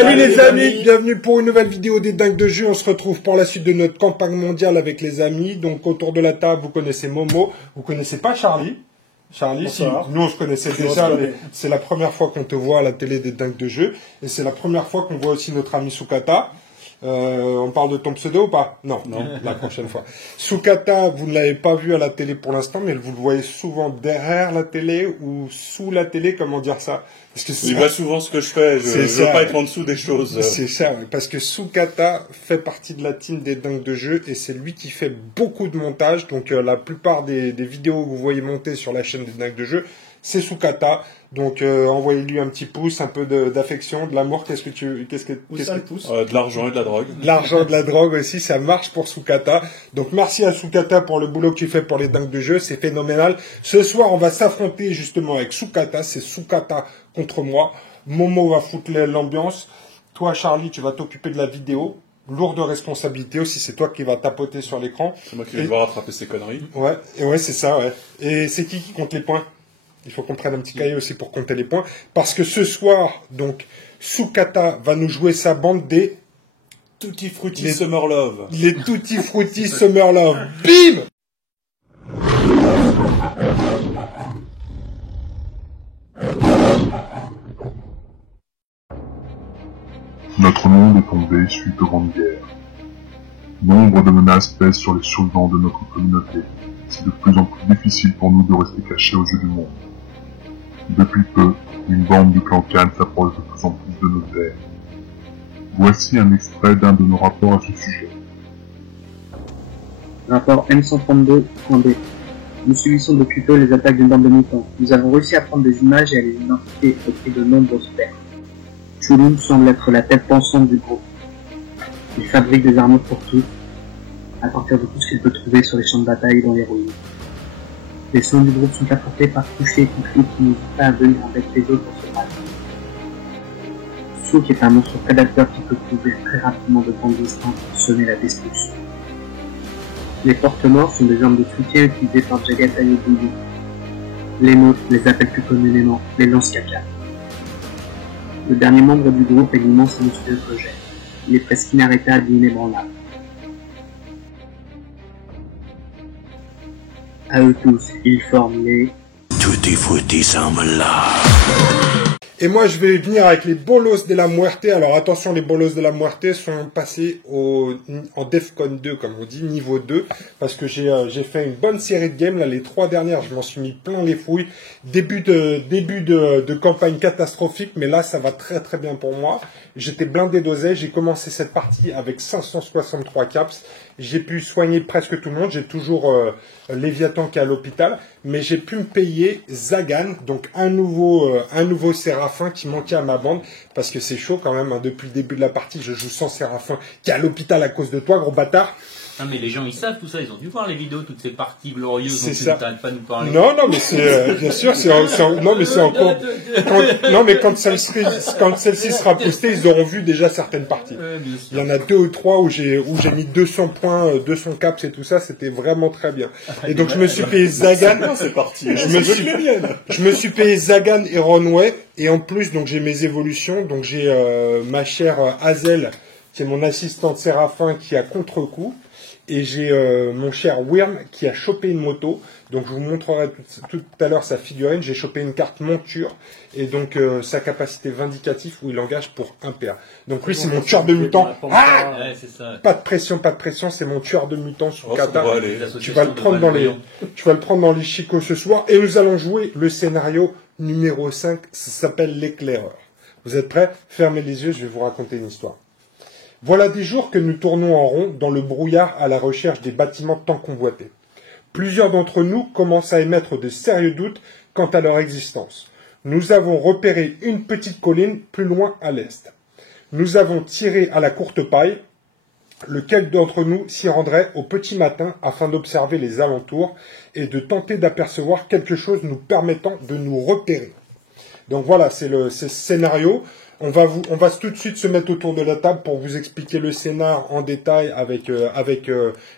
Salut les amis, bienvenue pour une nouvelle vidéo des Dingues de Jeu. On se retrouve pour la suite de notre campagne mondiale avec les amis. Donc autour de la table, vous connaissez Momo, vous connaissez pas Charlie. Charlie, si, nous on se connaissait déjà, mais c'est la première fois qu'on te voit à la télé des Dingues de Jeu. Et c'est la première fois qu'on voit aussi notre ami Sukata. On parle de ton pseudo ou pas? Non, la prochaine fois. Sukata, vous ne l'avez pas vu à la télé pour l'instant, mais vous le voyez souvent derrière la télé ou sous la télé, comment dire ça? Parce que il voit souvent ce que je fais, je ne veux pas être en dessous des choses. C'est ça, parce que Sukata fait partie de la team des Dingues de Jeu et c'est lui qui fait beaucoup de montage. Donc la plupart des vidéos que vous voyez monter sur la chaîne des Dingues de Jeu, c'est Sukata. Donc envoyez-lui un petit pouce, un peu d'affection, de l'amour. Qu'est-ce que de l'argent et de la drogue. De l'argent, de la drogue aussi, ça marche pour Sukata. Donc merci à Sukata pour le boulot que tu fais pour les Dingues de Jeu, c'est phénoménal. Ce soir, on va s'affronter justement avec Sukata, c'est Sukata contre moi. Momo va foutre l'ambiance. Toi, Charlie, tu vas t'occuper de la vidéo. Lourde responsabilité aussi, c'est toi qui vas tapoter sur l'écran. C'est moi qui vais devoir rattraper ces conneries. Ouais, c'est ça, ouais. Et c'est qui compte les points? Il faut qu'on prenne un petit cahier aussi pour compter les points. Parce que ce soir, donc, Sukata va nous jouer sa bande des Tutti Frutti Summer Love. Les Tutti Frutti Summer Love. Bim! Notre monde est tombé suite aux grandes guerres. Nombre de menaces pèsent sur les survivants de notre communauté. C'est de plus en plus difficile pour nous de rester cachés aux yeux du monde. Depuis peu, une bande du clan Khan s'approche de plus en plus de nos terres. Voici un extrait d'un de nos rapports à ce sujet. Rapport M132.B. Nous subissons depuis peu les attaques d'une bande de mutants. Nous avons réussi à prendre des images et à les identifier au prix de nombreuses pertes. Chulun semble être la tête pensante du groupe. Il fabrique des armures pour tous, à partir de tout ce qu'il peut trouver sur les champs de bataille et dans les ruines. Les sons du groupe sont apportés par Couché et Conflit qui n'hésitent pas à venir avec les autres pour se battre. Souk est un monstre prédateur qui peut couvrir très rapidement de grandes distances pour semer la destruction. Les porte-morts sont des armes de soutien utilisées par Jagatai et Bubu. Les nôtres les appellent plus communément les lance-caca. Le dernier membre du groupe est l'immense et monstrueux projet. Il est presque inarrêtable et inébranlable. À eux tous, ils forment les Tutti Frutti Summer Love. Et moi, je vais venir avec les Bolos de la Muerte. Alors attention, les Bolos de la Muerte sont passés en Defcon 2, comme on dit, niveau 2. Parce que j'ai fait une bonne série de games. Là, les 3 dernières, je m'en suis mis plein les fouilles. Début de campagne catastrophique. Mais là, ça va très très bien pour moi. J'étais blindé d'oseille. J'ai commencé cette partie avec 563 caps. J'ai pu soigner presque tout le monde. J'ai toujours Léviathan qui est à l'hôpital. Mais j'ai pu me payer Zagan. Donc un nouveau Séraphin qui manquait à ma bande. Parce que c'est chaud quand même. Hein, depuis le début de la partie, je joue sans Séraphin qui est à l'hopital à cause de toi, gros bâtard. Non mais les gens ils savent tout ça, ils ont dû voir les vidéos, toutes ces parties glorieuses dont tu n'arrêtes pas de nous parler. Non, mais c'est bien sûr, quand celle-ci sera postée, ils auront vu déjà certaines parties. Il y en a 2 ou 3 où j'ai mis 200 points, 200 caps et tout ça, c'était vraiment très bien. Et donc je me suis payé Zagan, c'est parti. Je me suis payé Zagan et Runway et en plus donc j'ai mes évolutions, donc j'ai ma chère Hazel qui est mon assistante Séraphin qui a contre-coup. Et j'ai mon cher Wyrm qui a chopé une moto. Donc je vous montrerai tout à l'heure sa figurine. J'ai chopé une carte monture. Et donc sa capacité vindicative où il engage pour 1 PA. Donc lui c'est mon tueur de mutant. Ah pas de pression, c'est mon tueur de mutant sous Kata. Tu vas le prendre dans les chicots ce soir. Et nous allons jouer le scénario numéro 5. Ça s'appelle l'éclaireur. Vous êtes prêts? Fermez les yeux, je vais vous raconter une histoire. Voilà des jours que nous tournons en rond dans le brouillard à la recherche des bâtiments tant convoités. Plusieurs d'entre nous commencent à émettre de sérieux doutes quant à leur existence. Nous avons repéré une petite colline plus loin à l'est. Nous avons tiré à la courte paille. Lequel d'entre nous s'y rendrait au petit matin afin d'observer les alentours et de tenter d'apercevoir quelque chose nous permettant de nous repérer. Donc voilà, c'est le scénario. On va tout de suite se mettre autour de la table pour vous expliquer le scénar en détail avec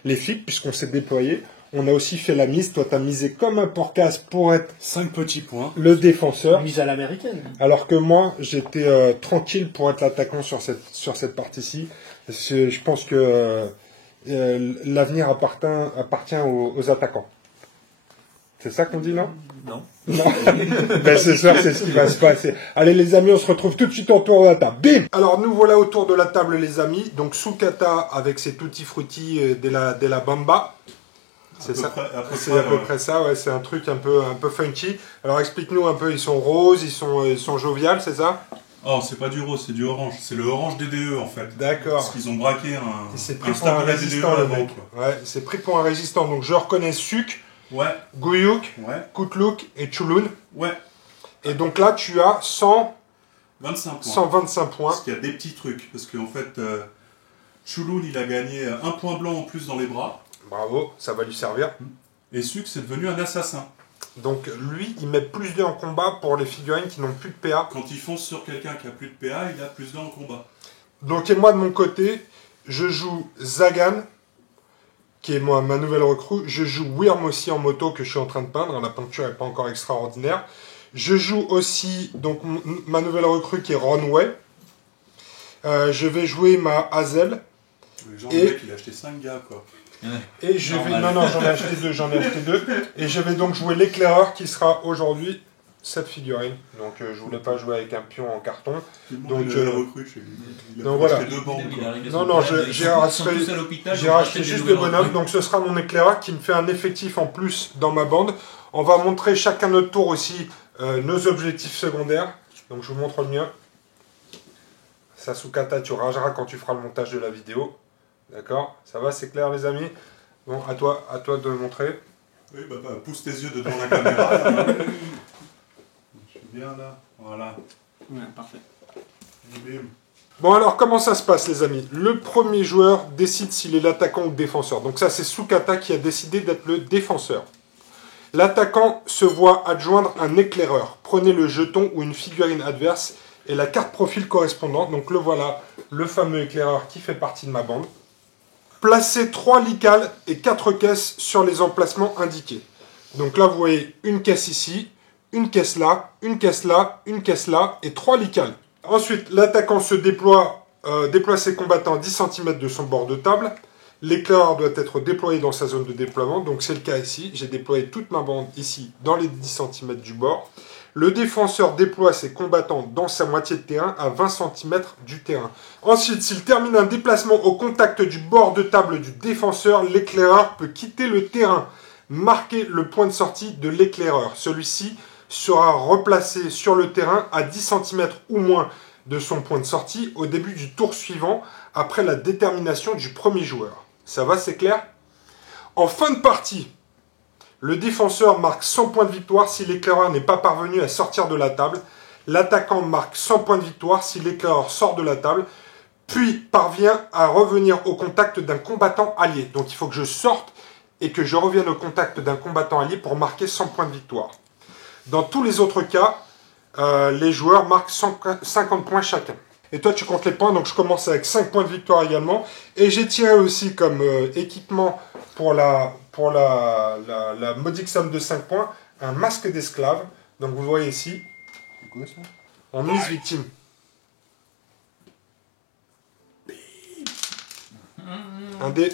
les flics, puisqu'on s'est déployé. On a aussi fait la mise. Toi, tu as misé comme un porcasse pour être 5 petits points. Le défenseur. Mise à l'américaine. Alors que moi, j'étais tranquille pour être l'attaquant sur cette partie-ci. Je pense que l'avenir appartient aux attaquants. C'est ça qu'on dit, non? Non. Non. Ben, c'est sûr, c'est ce qui va se passer. Allez, les amis, on se retrouve tout de suite autour de la table. Bim! Alors, nous voilà autour de la table, les amis. Donc, Sukata avec ses tutti frutti de la bamba. C'est ça. C'est à peu près ça, ouais. C'est un truc un peu funky. Alors, explique-nous un peu. Ils sont roses, ils sont joviales, c'est ça? Oh, c'est pas du rose, c'est du orange. C'est le orange DDE en fait. D'accord. Parce qu'ils ont braqué c'est pris pour un résistant, le mec. Ouais, c'est pris pour un résistant. Donc, je reconnais Suk. Ouais. Guyuk, ouais. Kutluk et Chulun. Ouais. Et donc là, tu as 125 points. 125 points. Parce qu'il y a des petits trucs. Parce qu'en fait, Chulun, il a gagné un point blanc en plus dans les bras. Bravo, ça va lui servir. Et Suk, c'est devenu un assassin. Donc lui, il met plus 2 en combat pour les figurines qui n'ont plus de PA. Quand il fonce sur quelqu'un qui a plus de PA, il a plus 2 en combat. Donc et moi, de mon côté, je joue Zagan, qui est ma nouvelle recrue. Je joue Wyrm aussi en moto que je suis en train de peindre. La peinture n'est pas encore extraordinaire. Je joue aussi donc ma nouvelle recrue qui est Ronway. Je vais jouer ma Hazel. Genre le mec il a acheté 5 gars quoi. Et je vais... Non, j'en ai acheté 2. Et je vais donc jouer l'éclaireur qui sera aujourd'hui cette figurine. Donc je voulais pas jouer avec un pion en carton. Donc voilà. Non, j'ai racheté juste des bonhommes. Donc ce sera mon éclaireur qui me fait un effectif en plus dans ma bande. On va montrer chacun notre tour aussi nos objectifs secondaires. Donc je vous montre le mien. Sasukata, tu rageras quand tu feras le montage de la vidéo. D'accord? Ça va, c'est clair les amis? Bon, à toi de montrer. Oui, bah, pousse tes yeux devant la caméra. Je suis bien là, voilà. Ouais, parfait. Bon alors, comment ça se passe les amis? Le premier joueur décide s'il est l'attaquant ou le défenseur. Donc ça, c'est Sukata qui a décidé d'être le défenseur. L'attaquant se voit adjoindre un éclaireur. Prenez le jeton ou une figurine adverse et la carte profil correspondante. Donc le voilà, le fameux éclaireur qui fait partie de ma bande. Placez 3 licales et 4 caisses sur les emplacements indiqués. Donc là, vous voyez une caisse ici, une caisse là, une caisse là, une caisse là et 3 licales. Ensuite, l'attaquant se déploie ses combattants à 10 cm de son bord de table. L'éclaireur doit être déployé dans sa zone de déploiement. Donc c'est le cas ici. J'ai déployé toute ma bande ici dans les 10 cm du bord. Le défenseur déploie ses combattants dans sa moitié de terrain à 20 cm du terrain. Ensuite, s'il termine un déplacement au contact du bord de table du défenseur, l'éclaireur peut quitter le terrain. Marquez le point de sortie de l'éclaireur. Celui-ci sera replacé sur le terrain à 10 cm ou moins de son point de sortie au début du tour suivant, après la détermination du premier joueur. Ça va, c'est clair? En fin de partie, le défenseur marque 100 points de victoire si l'éclaireur n'est pas parvenu à sortir de la table. L'attaquant marque 100 points de victoire si l'éclaireur sort de la table, puis parvient à revenir au contact d'un combattant allié. Donc il faut que je sorte et que je revienne au contact d'un combattant allié pour marquer 100 points de victoire. Dans tous les autres cas, les joueurs marquent 50 points chacun. Et toi, tu comptes les points, donc je commence avec 5 points de victoire également. Et j'ai tiré aussi comme équipement pour la modique somme de 5 points, un masque d'esclave. Donc vous voyez ici, c'est quoi ça? En mise victime. Un dé.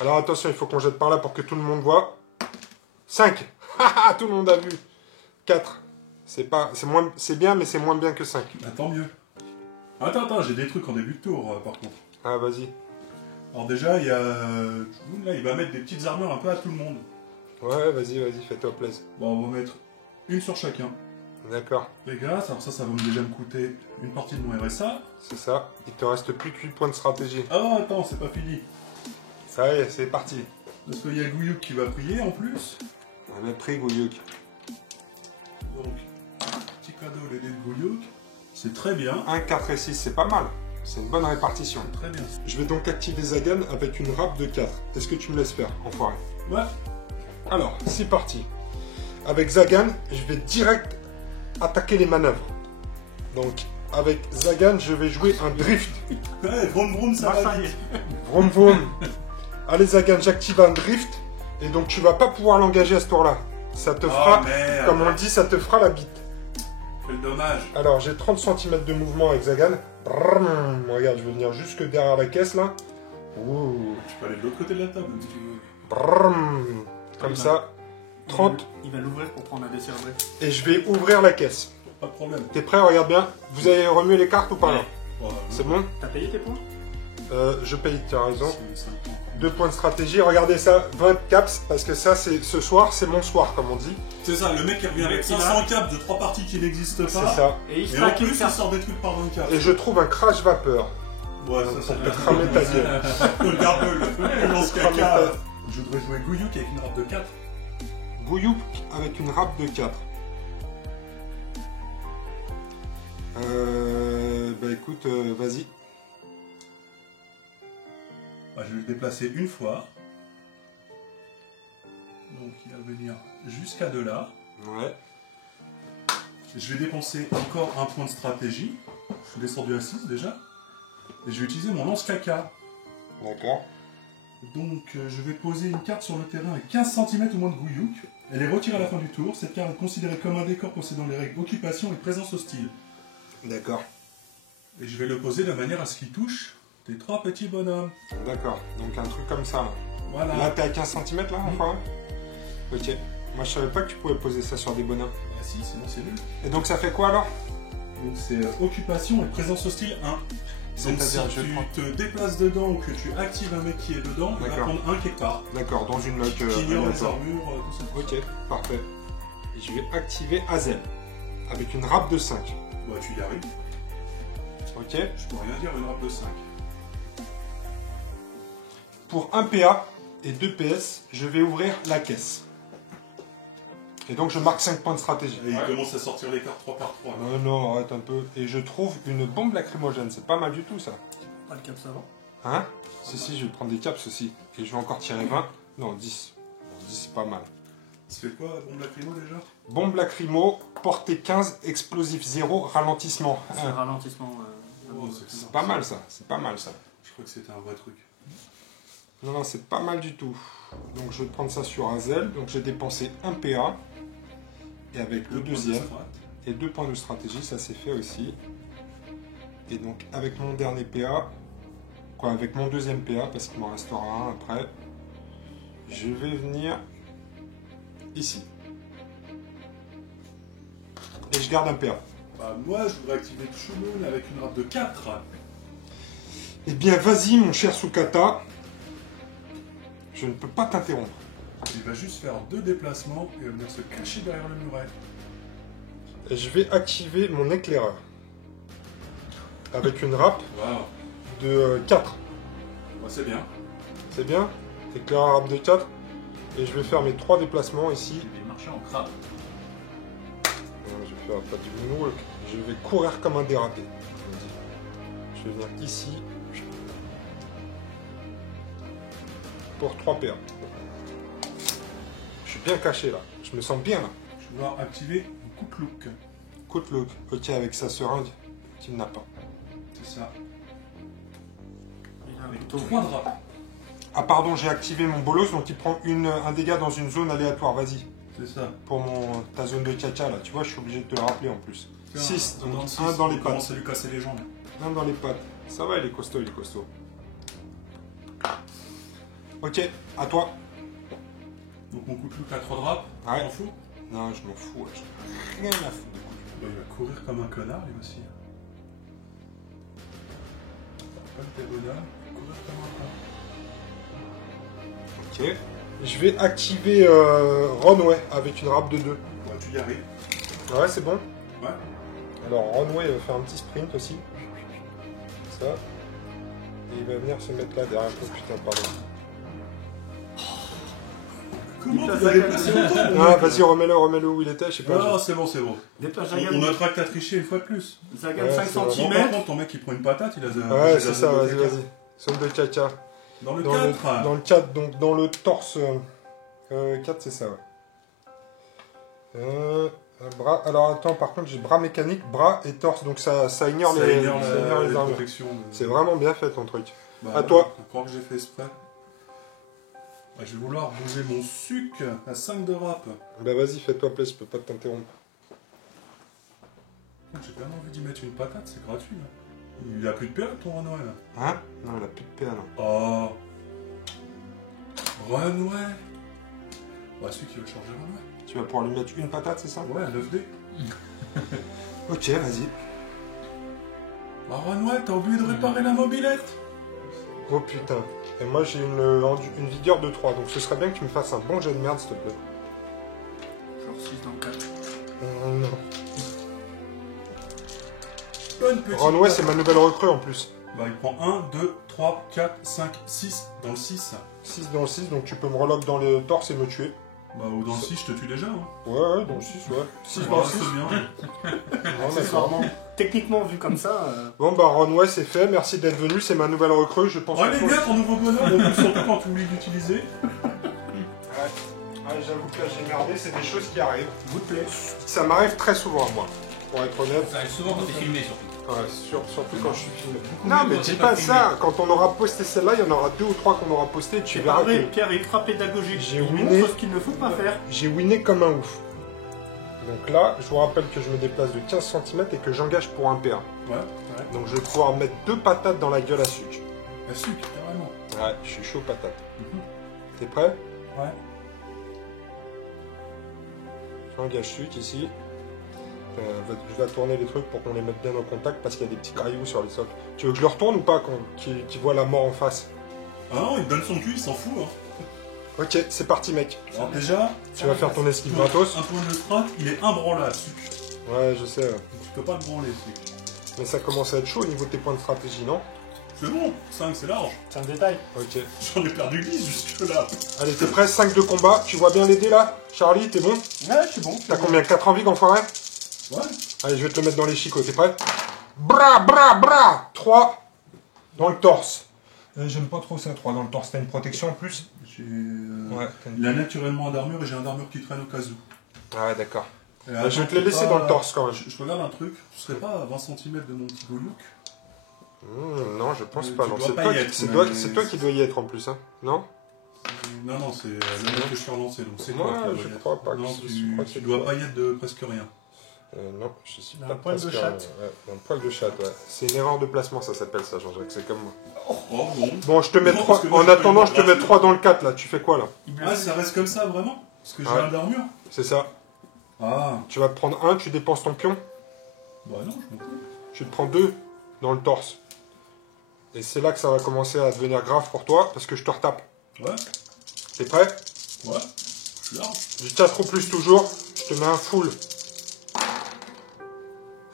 Alors attention, il faut qu'on jette par là pour que tout le monde voit. 5. Tout le monde a vu. 4. C'est bien, mais c'est moins bien que 5. Bah, tant mieux. Attends, j'ai des trucs en début de tour, par contre. Ah, vas-y. Alors déjà, il y a... Là, il va mettre des petites armures un peu à tout le monde. Ouais, vas-y, fais-toi plaisir. Bon, on va mettre une sur chacun. D'accord. Les gars, alors ça va déjà me coûter une partie de mon RSA. C'est ça. Il te reste plus que 8 points de stratégie. Ah non, attends, c'est pas fini. Ça y est, c'est parti. Parce qu'il y a Guyuk qui va prier en plus. On avait pris Guyuk. Donc, petit cadeau, les dés de Guyuk. C'est très bien. 1, 4 et 6, c'est pas mal. C'est une bonne répartition. Très bien. Je vais donc activer Zagan avec une râpe de 4. Est-ce que tu me laisses faire, enfoiré? Ouais. Alors, c'est parti. Avec Zagan, je vais direct attaquer les manœuvres. Donc, avec Zagan, je vais jouer un drift. Ouais, vroom vroom, ça va vite. Vroom vroom. Allez Zagan, j'active un drift. Et donc tu vas pas pouvoir l'engager à ce tour-là. Ça te fera, merde. comme on dit, ça te fera la bite. Quel dommage. Alors j'ai 30 cm de mouvement avec Zagan. Brrm, regarde, je vais venir jusque derrière la caisse là. Ouh. Tu peux aller de l'autre côté de la table si tu veux. Brrm, comme ça. 30. Il va l'ouvrir pour prendre un dessert vrai. Et je vais ouvrir la caisse. Pas de problème. T'es prêt? Regarde bien. Vous avez remué les cartes ou pas là? Ouais, C'est bon? T'as payé tes points? Je paye, tu as raison. c'est 5 points. 2 points de stratégie. Regardez ça, 20 caps, parce que ça, c'est ce soir, c'est mon soir, comme on dit. C'est ça, le mec qui revient avec 500 caps de 3 parties qui n'existent pas. C'est ça. Et il Et sera en qu'il plus, il sort des trucs par 20 caps. Et je trouve un crash vapeur. Ouais, Donc, ça on peut cramer ta gueule. Regarde le lance-caca. Cramer ta- Je voudrais jouer Gouyouk avec une râpe de 4. Gouyouk avec une râpe de 4. Bah écoute, vas-y. Bah, je vais le déplacer une fois. Donc il va venir jusqu'à de là. Ouais. Je vais dépenser encore un point de stratégie. Je suis descendu à 6 déjà. Et je vais utiliser mon lance-caca. D'accord. Donc je vais poser une carte sur le terrain avec 15 cm ou moins de Gouyouk. Elle est retirée à la fin du tour. Cette carte est considérée comme un décor possédant les règles occupation et présence hostile. D'accord. Et je vais le poser de manière à ce qu'il touche tes 3 petits bonhommes. D'accord. Donc un truc comme ça là. Voilà. Là, t'es à 15 cm là, enfin. Ok. Moi, je savais pas que tu pouvais poser ça sur des bonhommes. Ah si, sinon c'est nul. Et donc, ça fait quoi alors? Donc c'est occupation et présence hostile 1. Donc si C'est-à-dire, je prends- tu te déplaces dedans ou que tu actives un mec qui est dedans, il va D'accord. prendre un quelque part. D'accord, dans une lock. Qui ignore les aléatoire. armures, tout ça. Ok, parfait. Et je vais activer Azel. Avec une râpe de 5. Bah tu y arrives. Ok. Je peux rien dire, une râpe de 5. Pour 1 PA et 2 PS, je vais ouvrir la caisse. Et donc, je marque 5 points de stratégie. Et il commence à sortir les cartes 3 par 3. Non, arrête un peu. Et je trouve une bombe lacrymogène. C'est pas mal du tout, ça. Pas le cap savant. Hein? Si, je vais prendre des caps aussi. Et je vais encore tirer 20. Non, 10. 10, c'est pas mal. Ça fait quoi, bombe lacrymo déjà? Bombe lacrymo, portée 15, explosif 0, ralentissement. C'est un ralentissement. Oh, C'est pas mal, ça. C'est pas mal, ça. Je crois que c'était un vrai truc. Non, c'est pas mal du tout. Donc, je vais prendre ça sur Azel. Donc, j'ai dépensé 1 PA. Et avec le deuxième. Et 2 points de stratégie, ça c'est fait aussi. Et donc, avec mon dernier PA, quoi, avec mon deuxième PA, parce qu'il m'en restera un après, je vais venir ici. Et je garde un PA. Bah moi je voudrais activer Chulun avec une râpe de 4. Eh bien, vas-y, mon cher Sukata. Je ne peux pas t'interrompre. Il va juste faire 2 déplacements et va venir se cacher derrière le muret. Et je vais activer mon éclaireur. Avec une râpe Waouh. de 4. Bah, c'est bien. C'est bien? Éclaireur râpe de 4. Et je vais faire mes 3 déplacements ici. Je vais marcher en crabe. Je vais faire pas du moonwalk. Je vais courir comme un dérapé. comme on dit. Je vais venir ici. Pour 3 PA. Je suis bien caché là. Je me sens bien là. Je vais devoir activer un coup de look. Coup de look. Ok, avec sa seringue, qu'il n'a pas. C'est ça. Il a un Avec couteau. 3 draps. Ah pardon, j'ai activé mon bolos, donc il prend un dégât dans une zone aléatoire. Vas-y. C'est ça. Pour ta zone de tcha-tcha là. Tu vois, je suis obligé de te le rappeler en plus. 6, donc six, 1 dans les il commence pattes. à lui casser les jambes. 1 dans les pattes. Ça va, il est costaud, il est costaud. Ok, à toi. Donc mon coup de look à 3 draps. Ouais. Tu t'en fous? Non, je m'en fous. Ouais. J'en ai rien à foutre de coup. Bah, il va courir comme un connard lui aussi. Pas le bonhomme, il va courir comme un connard. Ok. Je vais activer Runway avec une râpe de 2. Ouais, tu y arrives. Ouais, c'est bon. Ouais. Alors Runway va faire un petit sprint aussi. Ça. Et il va venir se mettre là derrière. Oh putain, pardon. Comment Déplace tu l'as la déplacé gueule. autant? Ah, vas-y, remets-le où il était, je sais pas. Non, c'est bon, c'est bon. Déplace On Zagan. notera que t'as triché une fois de plus. Zagan Ouais, 5 c'est vrai. Bon, cm. par contre, ton mec il prend une patate, il a Ouais, c'est ça, vas-y. Zone de tcha-tcha. Dans le Dans 4. dans le 4, donc dans le torse. 4, c'est ça, ouais. Bras. Alors attends, par contre, j'ai bras mécanique, bras et torse, donc ça ignore Ça les, ignore ça ignore les armures. protections. C'est vraiment bien fait ton truc. Bah, À toi. Je crois que j'ai fait exprès. Je vais vouloir bouger mon suc à 5 de rap. Bah vas-y, fais-toi plaisir, je peux pas t'interrompre. J'ai pas envie d'y mettre une patate, c'est gratuit là. Il a plus de PA ton Renouet là. Hein? Non, il a plus de PA là. Oh. Renouet. Bah celui qui veut changer Renouet. Tu vas pouvoir lui mettre une patate, c'est ça? Ouais, 9D. Ok, vas-y. Bah Renouet, t'as oublié de réparer la mobilette. Oh putain. Et moi j'ai une vigueur de 3, donc ce serait bien que tu me fasses un bon jet de merde, s'il te plaît. Genre 6 dans le 4. Non. Bonne petite. Renouet, c'est ma nouvelle recrue en plus. Bah il prend 1, 2, 3, 4, 5, 6 dans le 6. 6 dans le 6, donc tu peux me relock dans le torse et me tuer. Bah ou dans le 6 je te tue déjà. Hein. Ouais, dans le 6, ouais. 6 dans le 6. C'est bien. Non, C'est d'accord. vraiment techniquement vu comme ça. Bon bah Renouet, c'est fait, merci d'être venu, c'est ma nouvelle recrue, je pense Oh il est bien ton nouveau bonhomme, surtout quand tu oublies d'utiliser. Ouais, j'avoue que là j'ai merdé, c'est des choses qui arrivent. Vous te plaît. Ça m'arrive très souvent à moi, pour être honnête. Ça arrive souvent quand t'es filmé surtout. Ouais, surtout quand je suis filmé. Beaucoup Non, mieux mais quand dis t'es pas pas ça. Quand on aura posté celle-là, il y en aura 2 ou 3 qu'on aura posté. Tu verras que Pierre est ultra pédagogique. J'ai Il winné. montre ce qu'il ne faut pas faire. j'ai winné comme un ouf. Donc là, je vous rappelle que je me déplace de 15 cm et que j'engage pour un PA. Ouais. Donc je vais pouvoir mettre 2 patates dans la gueule à sucre. La sucre, carrément. Ouais, je suis chaud patate. T'es prêt? Ouais. J'engage sucre ici. Je vais tourner les trucs pour qu'on les mette bien en contact parce qu'il y a des petits cailloux sur les socles. Tu veux que je le retourne ou pas quand tu vois la mort en face? Ah non, il te donne son cul, il s'en fout. Hein. Ok, c'est parti mec. Alors déjà, Tu vas faire ton esquive gratos. un point de strat, il est imbranlable, sucre. Ouais, je sais. Tu peux pas le branler, sucre. Mais ça commence à être chaud au niveau de tes points de stratégie, non? C'est bon, 5 c'est large. C'est un détail. Ok. J'en ai perdu 10 jusque là. Allez, t'es prêt? 5 de combat. Tu vois bien les dés là? Charlie, t'es bon? Ouais, je suis bon. T'as combien? 4 en vie, enfoiré? Ouais. Allez, je vais te le mettre dans les chicots. T'es prêt? Bras, bras, bras! 3 dans le torse. J'aime pas trop ça, 3 dans le torse. T'as une protection en plus? J'ai. Ouais, t'as Il a naturellement un d'armure et j'ai un d'armure qui traîne au cas où. Ah ouais, d'accord. Et Bah, je vais te les attends, laisser dans le torse quand même. Je regarde un truc, tu serais pas à 20 cm de mon petit goyouk? Non, je pense Tu pas. Non, dois c'est pas toi, y être, c'est toi qui dois y être en plus, hein? Non? Non, non, c'est le mec que je suis relancé, donc c'est Moi, toi qui dois je y être. crois pas que Non, je crois que tu c'est dois toi. pas y être de presque rien. Non, je suis Il a pas un poil de presque chatte. Ouais, un poil de chatte, ouais. C'est une erreur de placement, ça s'appelle ça, Jean-Jacques, c'est comme moi. Oh bon. Bon, je te mets Non, 3. parce que moi, En je attendant, peux je te pas mets 3 dans le 4 là. Tu fais quoi là? Ah, ça reste comme ça, vraiment? Parce que j'ai Ouais. un d'armure? C'est ça. Ah, Tu vas te prendre 1, tu dépenses ton pion. bah non, je m'en fous. Tu te prends 2 dans le torse. Et c'est là que ça va commencer à devenir grave pour toi, parce que je te retape. Ouais, T'es prêt? ouais, je suis large. Du 4 ou plus toujours. Je te mets un full.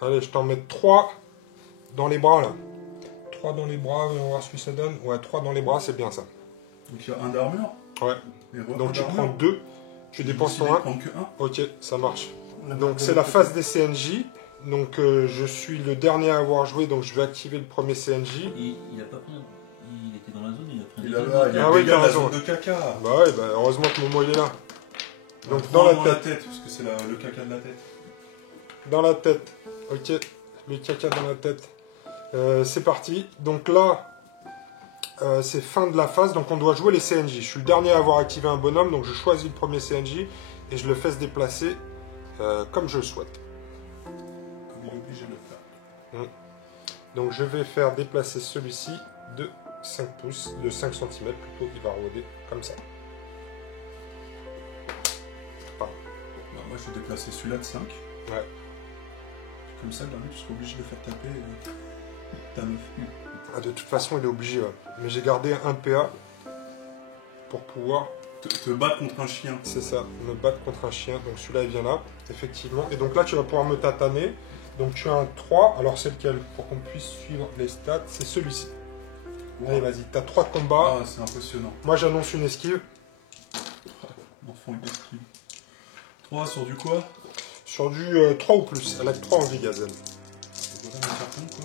Allez, je t'en mets 3 dans les bras là. 3 dans les bras, on va voir ce que ça donne. Ouais, 3 dans les bras, c'est bien ça. Donc il y a un d'armure. Ouais. Et Donc tu prends 2, tu dépenses ton 1. prends que 1. Ok, ça marche. Donc c'est la phase des CNJ. Donc je suis le dernier à avoir joué, donc je vais activer le premier CNJ. Il a pas pris. Il était dans la zone, il a pris un Il dégât. a, il a Ah oui, dégât t'as la raison. zone de caca. Bah ouais, bah heureusement que Momo il est là. Donc Prends dans la tête. parce que c'est le caca de la tête. Dans la tête. Ok, le caca dans la tête. C'est parti. Donc là, c'est fin de la phase, donc on doit jouer les CNJ. Je suis le dernier à avoir activé un bonhomme, donc je choisis le premier CNJ et je le fais se déplacer comme je le souhaite. Comme il est obligé de le faire. Donc je vais faire déplacer celui-ci de 5 pouces, de 5 cm plutôt, il va rôder comme ça. Bah, moi je vais déplacer celui-là de 5. Ouais. Comme ça, dernier, tu seras obligé de le faire taper ta meuf. Ah, de toute façon, il est obligé, ouais. Mais j'ai gardé un PA pour pouvoir, Te battre contre un chien. c'est ça, me battre contre un chien. Donc celui-là, il vient là, effectivement. Et donc là, tu vas pouvoir me tataner. Donc tu as un 3, alors c'est lequel? Pour qu'on puisse suivre les stats, c'est celui-ci. Allez, vas-y, t'as 3 combats. Ah, c'est impressionnant. Moi, j'annonce une esquive. L'enfant il esquive. 3 sur du quoi? Sur du 3 ou plus. Elle a que 3 en vie, Gazelle. C'est vraiment un carton, quoi.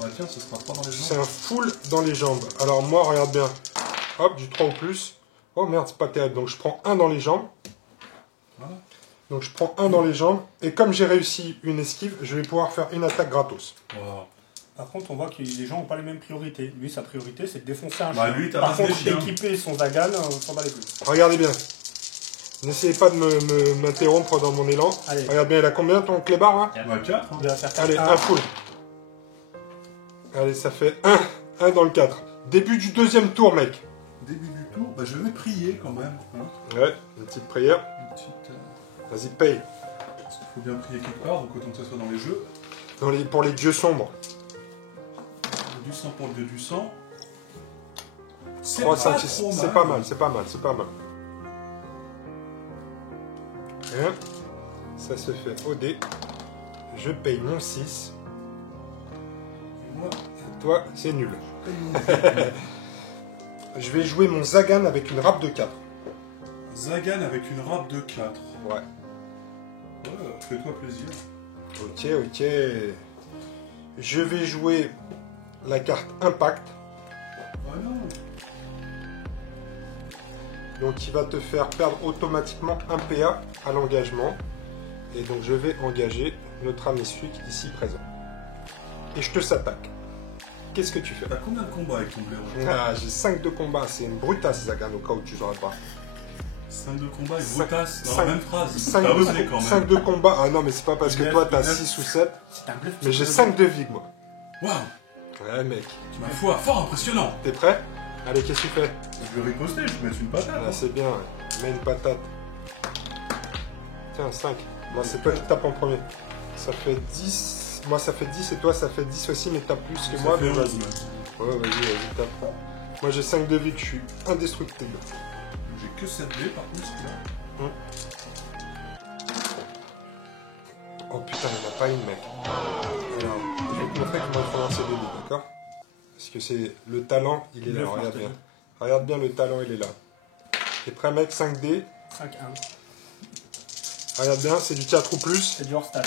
Bah tiens, ça sera 3 dans les C'est jambes. un full dans les jambes. Alors moi, regarde bien. Hop, du 3 ou plus. Oh merde, c'est pas terrible. Donc je prends 1 dans les jambes. Voilà. Donc je prends 1 dans les jambes. Et comme j'ai réussi une esquive, je vais pouvoir faire une attaque gratos. Wow. Par contre, on voit que les gens n'ont pas les mêmes priorités. Lui, sa priorité, c'est de défoncer un Bah, chien. lui, t'as Par raison, contre, des chiens. équiper son Zagan, on s'en bat les couilles. Regardez bien. N'essayez pas de m'interrompre dans mon élan. Allez. Regarde bien, il a combien ton clébard là? On a 4. Il va faire Allez, un. un full. Allez, ça fait 1 dans le 4. Début du deuxième tour, mec. Début du tour, bah, je vais prier quand même. Hein. Ouais, une petite prière. Une petite, Vas-y, paye. parce qu'il faut bien prier quelque part, donc autant que ça soit dans les jeux. Pour les dieux sombres. Du sang pour le dieu du sang. 3, 5, 6. C'est pas mal, c'est pas mal, c'est pas mal. Hein, ça se fait au dé. Je paye mon 6. Et moi, Et toi, c'est nul. je paye mon Je vais jouer mon Zagan avec une râpe de 4. Zagan avec une râpe de 4. Ouais. Ouais, fais-toi plaisir. Ok, ok. Je vais jouer la carte Impact. Ah non. Donc il va te faire perdre automatiquement un PA à l'engagement. Et donc je vais engager notre ami Suik ici présent. Et je te s'attaque. Qu'est-ce que tu fais? T'as combien de combats avec ton blaireau? Ah, j'ai 5 de combat, c'est une brutasse Zagan au cas où tu saurais pas. 5 de combat et Cinq- brutasse dans cinq- la même phrase. 5 T'as osé quand même. 5 de combat, ah non mais c'est pas parce que Neuf, toi t'as neuf. 6 ou 7, C'est un bluff. mais j'ai 5 de vie moi. Waouh, Ouais mec, ma foi, fort impressionnant. t'es prêt? Allez, qu'est-ce que tu fais? Je vais riposter, je vais mettre une patate. Ah, c'est bien, ouais. Mets une patate. Tiens, 5. Moi c'est toi qui tape en premier. Ça fait 10. Moi ça fait 10 et toi ça fait 10 aussi, mais t'as plus que Ça moi. fait donc 11 vas-y. même. Ouais, vas-y, tape. Moi j'ai 5 de vie, que je suis indestructible. J'ai que 7 dés par contre celui-là. Oh putain, il n'y en a pas une, mec. Alors, je vais te montrer comment il faut lancer des dés, d'accord? Parce que c'est le talent, il est là, Le regarde fardeau. bien. Regarde bien, le talent, il est là. T'es prêt, mec? 5 dés. 5-1. Regarde bien, c'est du 4 ou plus. C'est du hors-stade.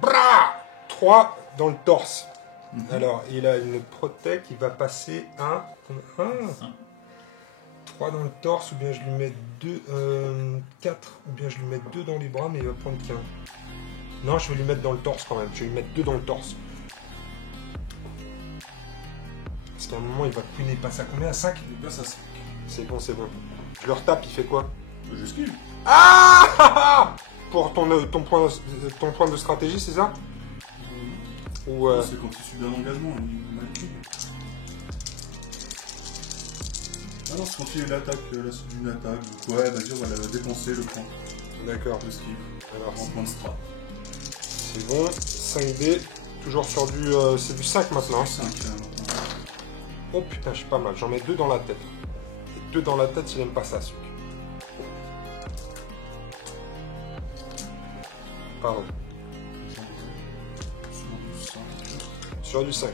Bra 3 dans le torse. Alors, il a une protect, il va passer un 3 dans le torse, ou bien je lui mets 2, 4, ou bien je lui mets 2 dans les bras, mais il va prendre qu'un. Non, je vais lui mettre dans le torse quand même, je vais lui mettre 2 dans le torse. Parce qu'à un moment, il va couiner, il passe à combien? À 5? Il passe à 5. C'est bon, c'est bon. Je le retape, il fait quoi? J'esquive. Ah Pour ton point de stratégie, c'est ça? Ou C'est quand il subit un engagement, il m'a écrit. Ah non, c'est quand il y a une attaque, la suite d'une attaque. Donc ouais, vas-y, on va la dépenser le point D'accord. de skill. Alors, En point de strat. c'est bon. 5D. Toujours sur du... c'est du 5 maintenant. 5 maintenant. Oh putain, je suis pas mal. J'en mets 2 dans la tête. Et 2 dans la tête, il aime pas ça, celui. Pardon. Sur du 5, ouais.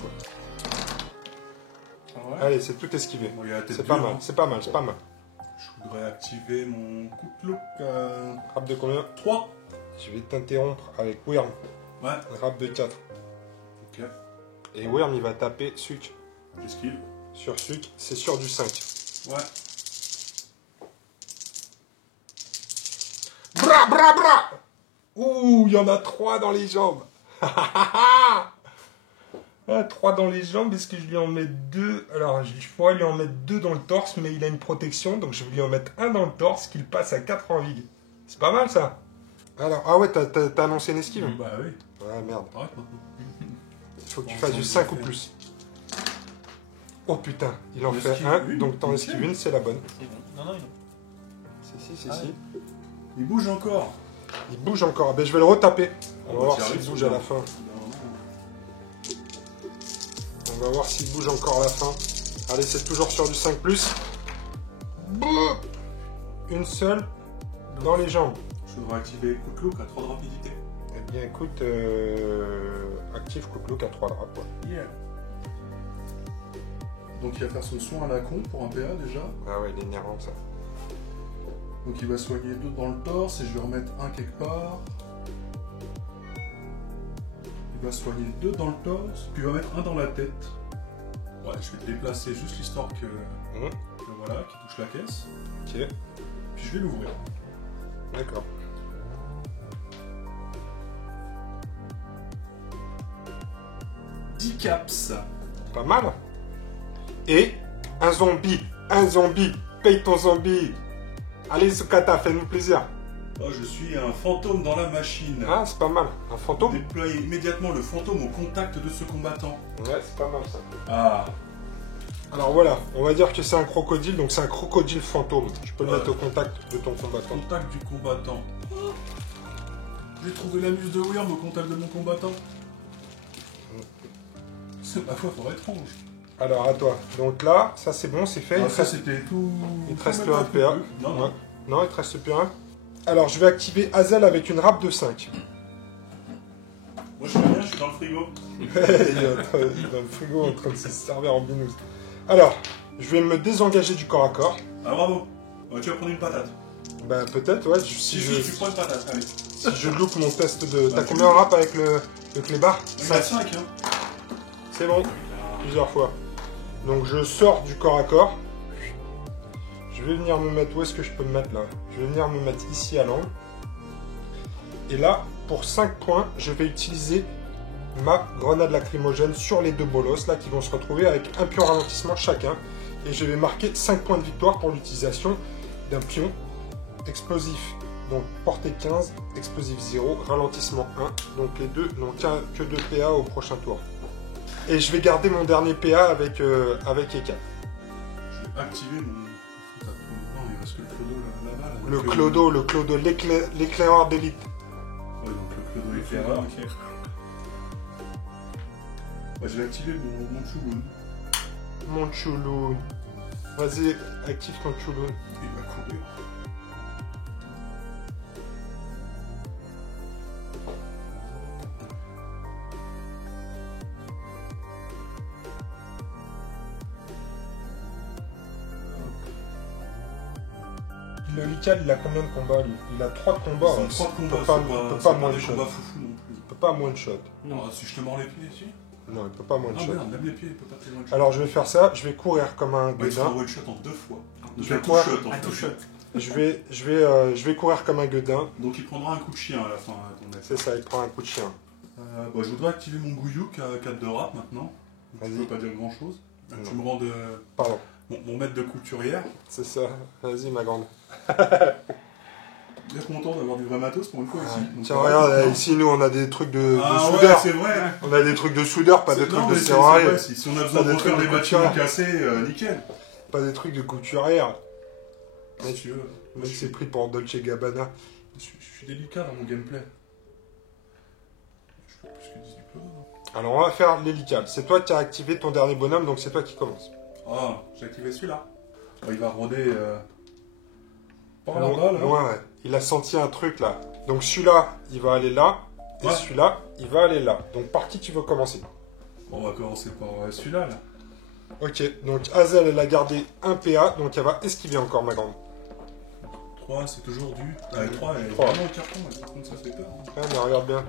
Ah ouais. Allez, c'est tout esquivé. Bon, il y a la tête C'est pas dure, mal, hein. c'est pas mal, c'est pas mal. Je voudrais activer mon coup de look Rap de combien? 3. Je vais t'interrompre avec Wyrm. Ouais, Rap de 4. ok. Et Wyrm, il va taper Suc. J'esquive. Sur Suc, c'est sur du 5. Ouais. Bra, bra, bra! Ouh, il y en a 3 dans les jambes. 3 dans les jambes, est-ce que je lui en mets 2? Alors, je pourrais lui en mettre 2 dans le torse, mais il a une protection, donc je vais lui en mettre 1 dans le torse, qu'il passe à 4 en vig. C'est pas mal, ça? Alors, ah ouais, t'as annoncé une esquive? Bah oui. Ouais, merde. Arrête maintenant. Il faut que tu fasses du 5 ou plus. Oh putain, il en Il fait esquive 1, une, donc t'en nickel. esquives une, c'est la bonne. C'est bon. Non, non, non. Si. Ah ouais. Il bouge encore. Il bouge encore. Ben, je vais le retaper. On va bah, voir t'y s'il arrives, bouge à la celui-là. fin. On va voir s'il bouge encore à la fin. Allez, c'est toujours sur du 5+. Boum. Une seule dans les jambes. Je devrais activer coup de look à 3 de rapidité. Eh bien, écoute, active Cooklook à 3 draps. Ouais. Yeah. Donc il va faire son soin à la con pour un PA déjà. Ah ouais, il est énervant ça. Donc il va soigner 2 dans le torse et je vais remettre un quelque part. Il va soigner 2 dans le torse, puis il va mettre un dans la tête. Ouais, je vais le déplacer juste l'histoire que voilà, qu'il touche la caisse. Ok, Puis je vais l'ouvrir. d'accord. 10 caps. Pas mal. Et un zombie. Paye ton zombie. Allez, Sukata, fais-nous plaisir. Oh, je suis un fantôme dans la machine. Ah, c'est pas mal. Un fantôme? Déploie immédiatement le fantôme au contact de ce combattant. Ouais, c'est pas mal ça. Ah. Alors voilà, on va dire que c'est un crocodile, donc c'est un crocodile fantôme. Je peux le mettre au contact de ton combattant. Contact du combattant. Oh, j'ai trouvé la muse de Wyrm au contact de mon combattant. C'est ma foi fort étrange. Alors à toi. Donc là, ça c'est bon, c'est fait. Ah, ça c'était tout. Il te reste un PA. Non, ouais. Non, il te reste plus un. Alors je vais activer Hazel avec une râpe de 5. Moi je fais rien, je suis dans le frigo. Il est dans le frigo en train de se servir en binous. Alors, je vais me désengager du corps à corps. Ah bravo. Tu vas prendre une patate. Bah peut-être, ouais. Si tu prends une patate, allez. Si je loupe mon test de... T'as combien en rap avec le clébard? 5, hein. C'est bon, plusieurs fois. Donc je sors du corps à corps. Je vais venir me mettre... Où est-ce que je peux me mettre là? Je vais venir me mettre ici à l'angle. Et là, pour 5 points, je vais utiliser ma grenade lacrymogène sur les deux bolos là qui vont se retrouver avec un pion ralentissement chacun. Et je vais marquer 5 points de victoire pour l'utilisation d'un pion explosif. Donc portée 15, explosif 0, ralentissement 1. Donc les deux n'ont que 2 PA au prochain tour. Et je vais garder mon dernier PA avec Eka. Je vais activer mon... Non, il reste que le Clodo là-bas. Le Clodo, l'éclaireur d'élite. Ouais, donc le Clodo éclaireur. Ok. Ouais, je vais activer mon Chouloun. Mon Chouloun. Vas-y, active ton Chouloun. Il va courir. Le Lical, il a combien de combats lui? Il a 3 combats. Ils ont 3 combats, il peut pas moins de shot. Pas foufou non plus. Il peut pas moins de shot. Non, si je te mords les pieds ici. Non, il peut pas moins de Ah shot. merde, même les pieds, il peut pas te one shot. Alors je vais faire ça, je vais courir comme un Il fera gueudin. one shot en 2 fois. Je vais tout courir. shot en Un tout fait. shot. Je vais courir comme un gueudin. Donc il prendra un coup de chien à la fin, à ton avis. C'est ça, il prend un coup de chien. Je voudrais activer mon Gouyouk à 4 de rap maintenant. Je Vas-y. peux pas dire grand chose. Non. Tu me rends de... Pardon. mon maître de couturière. C'est ça. Vas-y, ma grande. Bien content d'avoir du vrai matos pour une fois ici. Donc, Tiens, regarde, ici, nous, on a des trucs de ouais, soudeur. c'est vrai. On a des trucs de soudeur, pas des trucs de c'est serrurier. vrai, si on a besoin Pas de des trucs refaire de des bâtiments couturière. cassés, nickel. Pas des trucs de couturière. Si tu veux. Mec, c'est pris pour Dolce Gabbana. Je suis délicat dans mon gameplay. Je fais plus que 10 diplômes. Alors, on va faire l'hélical. C'est toi qui as activé ton dernier bonhomme, donc c'est toi qui commence. Ah, j'ai activé celui-là. Il va rôder par Loin, là-bas, là. loin, ouais. Il a senti un truc, là. Donc, celui-là, il va aller là. Et Ouais. celui-là, il va aller là. Donc, par qui tu veux commencer? Bon, on va commencer par celui-là, là. Ok, donc Hazel, elle a gardé un PA, donc elle va esquiver encore, ma grande. 3, c'est toujours du... Ah, 3, elle est 3. vraiment au carton, mais par contre, ça fait peur. Hein. Ouais, mais regarde bien.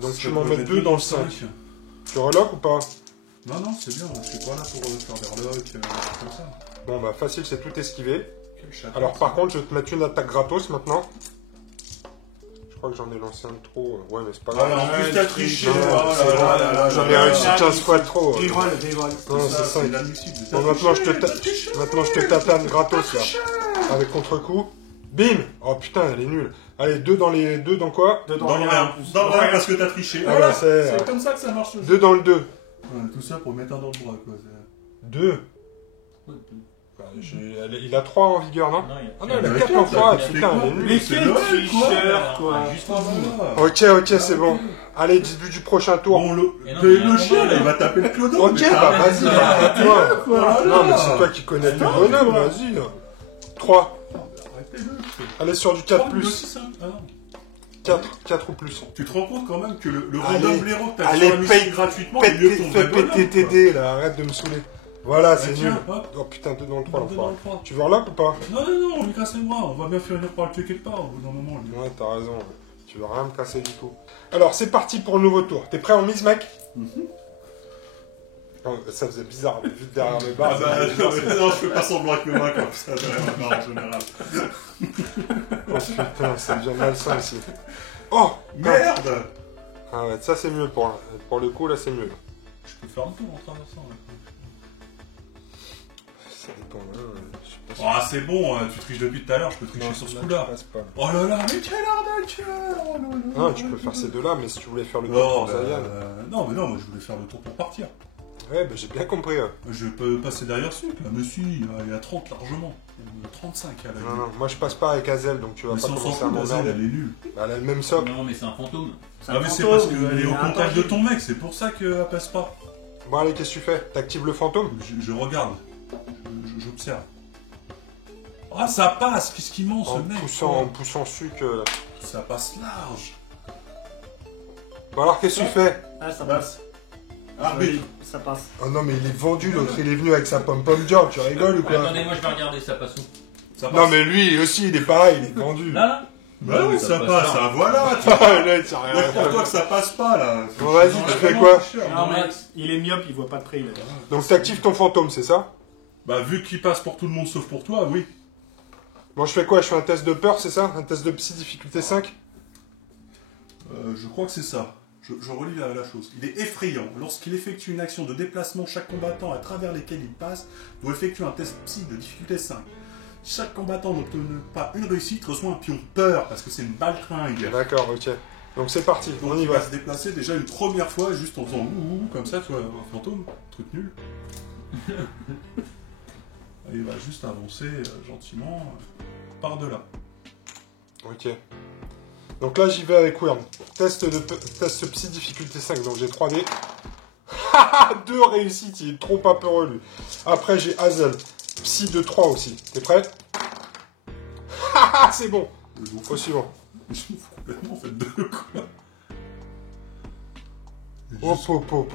Donc, Si tu je m'en peux mets mettre 2 dans le 5. Tu reloques ou pas? Non, non, c'est bien, je suis pas là pour faire des relocs, des trucs comme ça. Bon, bah, facile, c'est tout esquivé. Quel chat. Alors, par contre, je vais te mettre une attaque gratos maintenant. Je crois que j'en ai lancé un de trop. Ouais, mais c'est pas Ah, grave. en plus, t'as triché. Non, Oh c'est là bon. là là là J'en là ai là réussi là. 15 fois de trop. Reroll. Non, c'est Ça, 5. c'est inadmissible. Bon, maintenant, je te tatane gratos, là. Avec contre-coup. Bim! Oh putain, elle est nulle. Allez, 2 dans les... 2 dans quoi? Dedans, Dans le rien. Dans le rien parce que t'as triché. Ah, Voilà, bah, c'est... c'est comme ça que ça marche. 2 dans le 2. Ouais, tout ça pour mettre un dans le bras, quoi. 2. Il a 3 en vigueur, non? Non, il y a- Ah non, il a Mais 4 quel, en fois. t'as- Putain, elle est nulle. Mais C'est quel Noël, tricheur, quoi. Juste au bout. Ok, c'est bon. Allez, début du prochain tour. Bon, Mais non, le mais chien, attends, là, il va taper le clodo. Ok, mais bah arrête, vas-y, arrêtez, toi. quoi. Non, mais c'est toi qui connais le bonhomme, quoi. vas-y. 3. Arrêtez-le. Allez, sur du 4 3 plus. 6, ah non. 4 ou plus. Tu te rends compte quand même que le Allez, random blaireau que t'as allez, sur la musique paye- gratuitement, il est mieux que ton Fais vrai bonhomme, péter quoi. TD, là, arrête de me saouler. Voilà, c'est tiens, nul. hop. Oh putain, 2 dans le 3, Deux dans le 3. Tu veux relock ou pas? Non, non, non, on lui casse les bras, on va bien finir par le tuer quelque part au bout d'un moment. lui. Ouais, t'as raison. Tu veux rien me casser du tout. Alors, c'est parti pour le nouveau tour. T'es prêt en mise, mec? Oh, ça faisait bizarre, mais juste derrière le bar. Ah bah, non, je fais pas semblant avec mes mains comme ça, derrière ma barre en général. Oh putain, ça devient malsain ici. Oh! Merde! Ah ouais, ça c'est mieux pour le coup, là c'est mieux. Je peux faire un tour en traversant là. Ça dépend, hein, je sais pas si- Ah, c'est bon, tu triches depuis tout à l'heure, je peux tricher Non, sur ce là, coup-là. tu passes pas. Oh là là, mais quelle arnaqueur! Oh là là, Non, tu peux faire ces deux-là, mais si tu voulais faire le tour Non, pour Zayan. non, mais non, moi je voulais faire le tour pour partir. Ouais, bah j'ai bien compris. Je peux passer derrière Suc, là, mais si, il y a 30 largement. Il y a 35 à la Non, non, moi je passe pas avec Azel, donc tu vas mais pas si on s'en commencer à fout, Azel, m'emmerder. elle est nulle. Bah, elle a le même socle. Non, mais c'est un fantôme. Ah, mais c'est parce qu'elle est au contact de ton mec, c'est pour ça qu'elle passe pas. Bon, allez, qu'est-ce que tu fais? T'actives le fantôme? Je regarde, j'observe. Ah, ça passe, qu'est-ce qu'il ment ce En mec? poussant suc. Ça passe large. Bon, alors qu'est-ce que tu fais? Ah, ça passe. Arbitre. Ça passe. Oh non, mais il est vendu, l'autre il est venu avec sa pom-pom job, tu rigoles ou quoi? Attendez, moi je vais regarder, ça passe où? Ça passe. Non, mais lui aussi, il est pareil, il est vendu. Là? Bah oui, ça passe, pas. ça, voilà. Ah, là, il tient rien. Mais pour toi que ça passe pas, là. Bon, vas-y, tu fais quoi? Non, mais il est myope, il voit pas de près. Il a dit. Donc t'actives ton fantôme, c'est ça? Bah, vu qu'il passe pour tout le monde sauf pour toi, oui. Bon, je fais quoi? Je fais un test de peur, c'est ça? Un test de psy difficulté 5? Je crois que c'est ça. Je relis la chose. Il est effrayant. Lorsqu'il effectue une action de déplacement, chaque combattant à travers lesquels il passe doit effectuer un test psy de difficulté 5. Chaque combattant n'obtenant pas une réussite reçoit un pion peur, parce que c'est une baltringue. D'accord, ok. Donc c'est parti, Donc on y il va. va se déplacer déjà une première fois, juste en faisant ouh, comme ça, tu vois, un fantôme, truc nul. Il va juste avancer gentiment par-delà. Ok. Donc là, j'y vais avec Wyrm. Test psy difficulté 5, donc j'ai 3D. Haha, 2 réussites, il est trop pas peureux lui. Après, j'ai Hazel. Psy de 3 aussi. T'es prêt? Haha, c'est bon. Je m'en Au fous suivant. complètement en fait de quoi. Oh, po.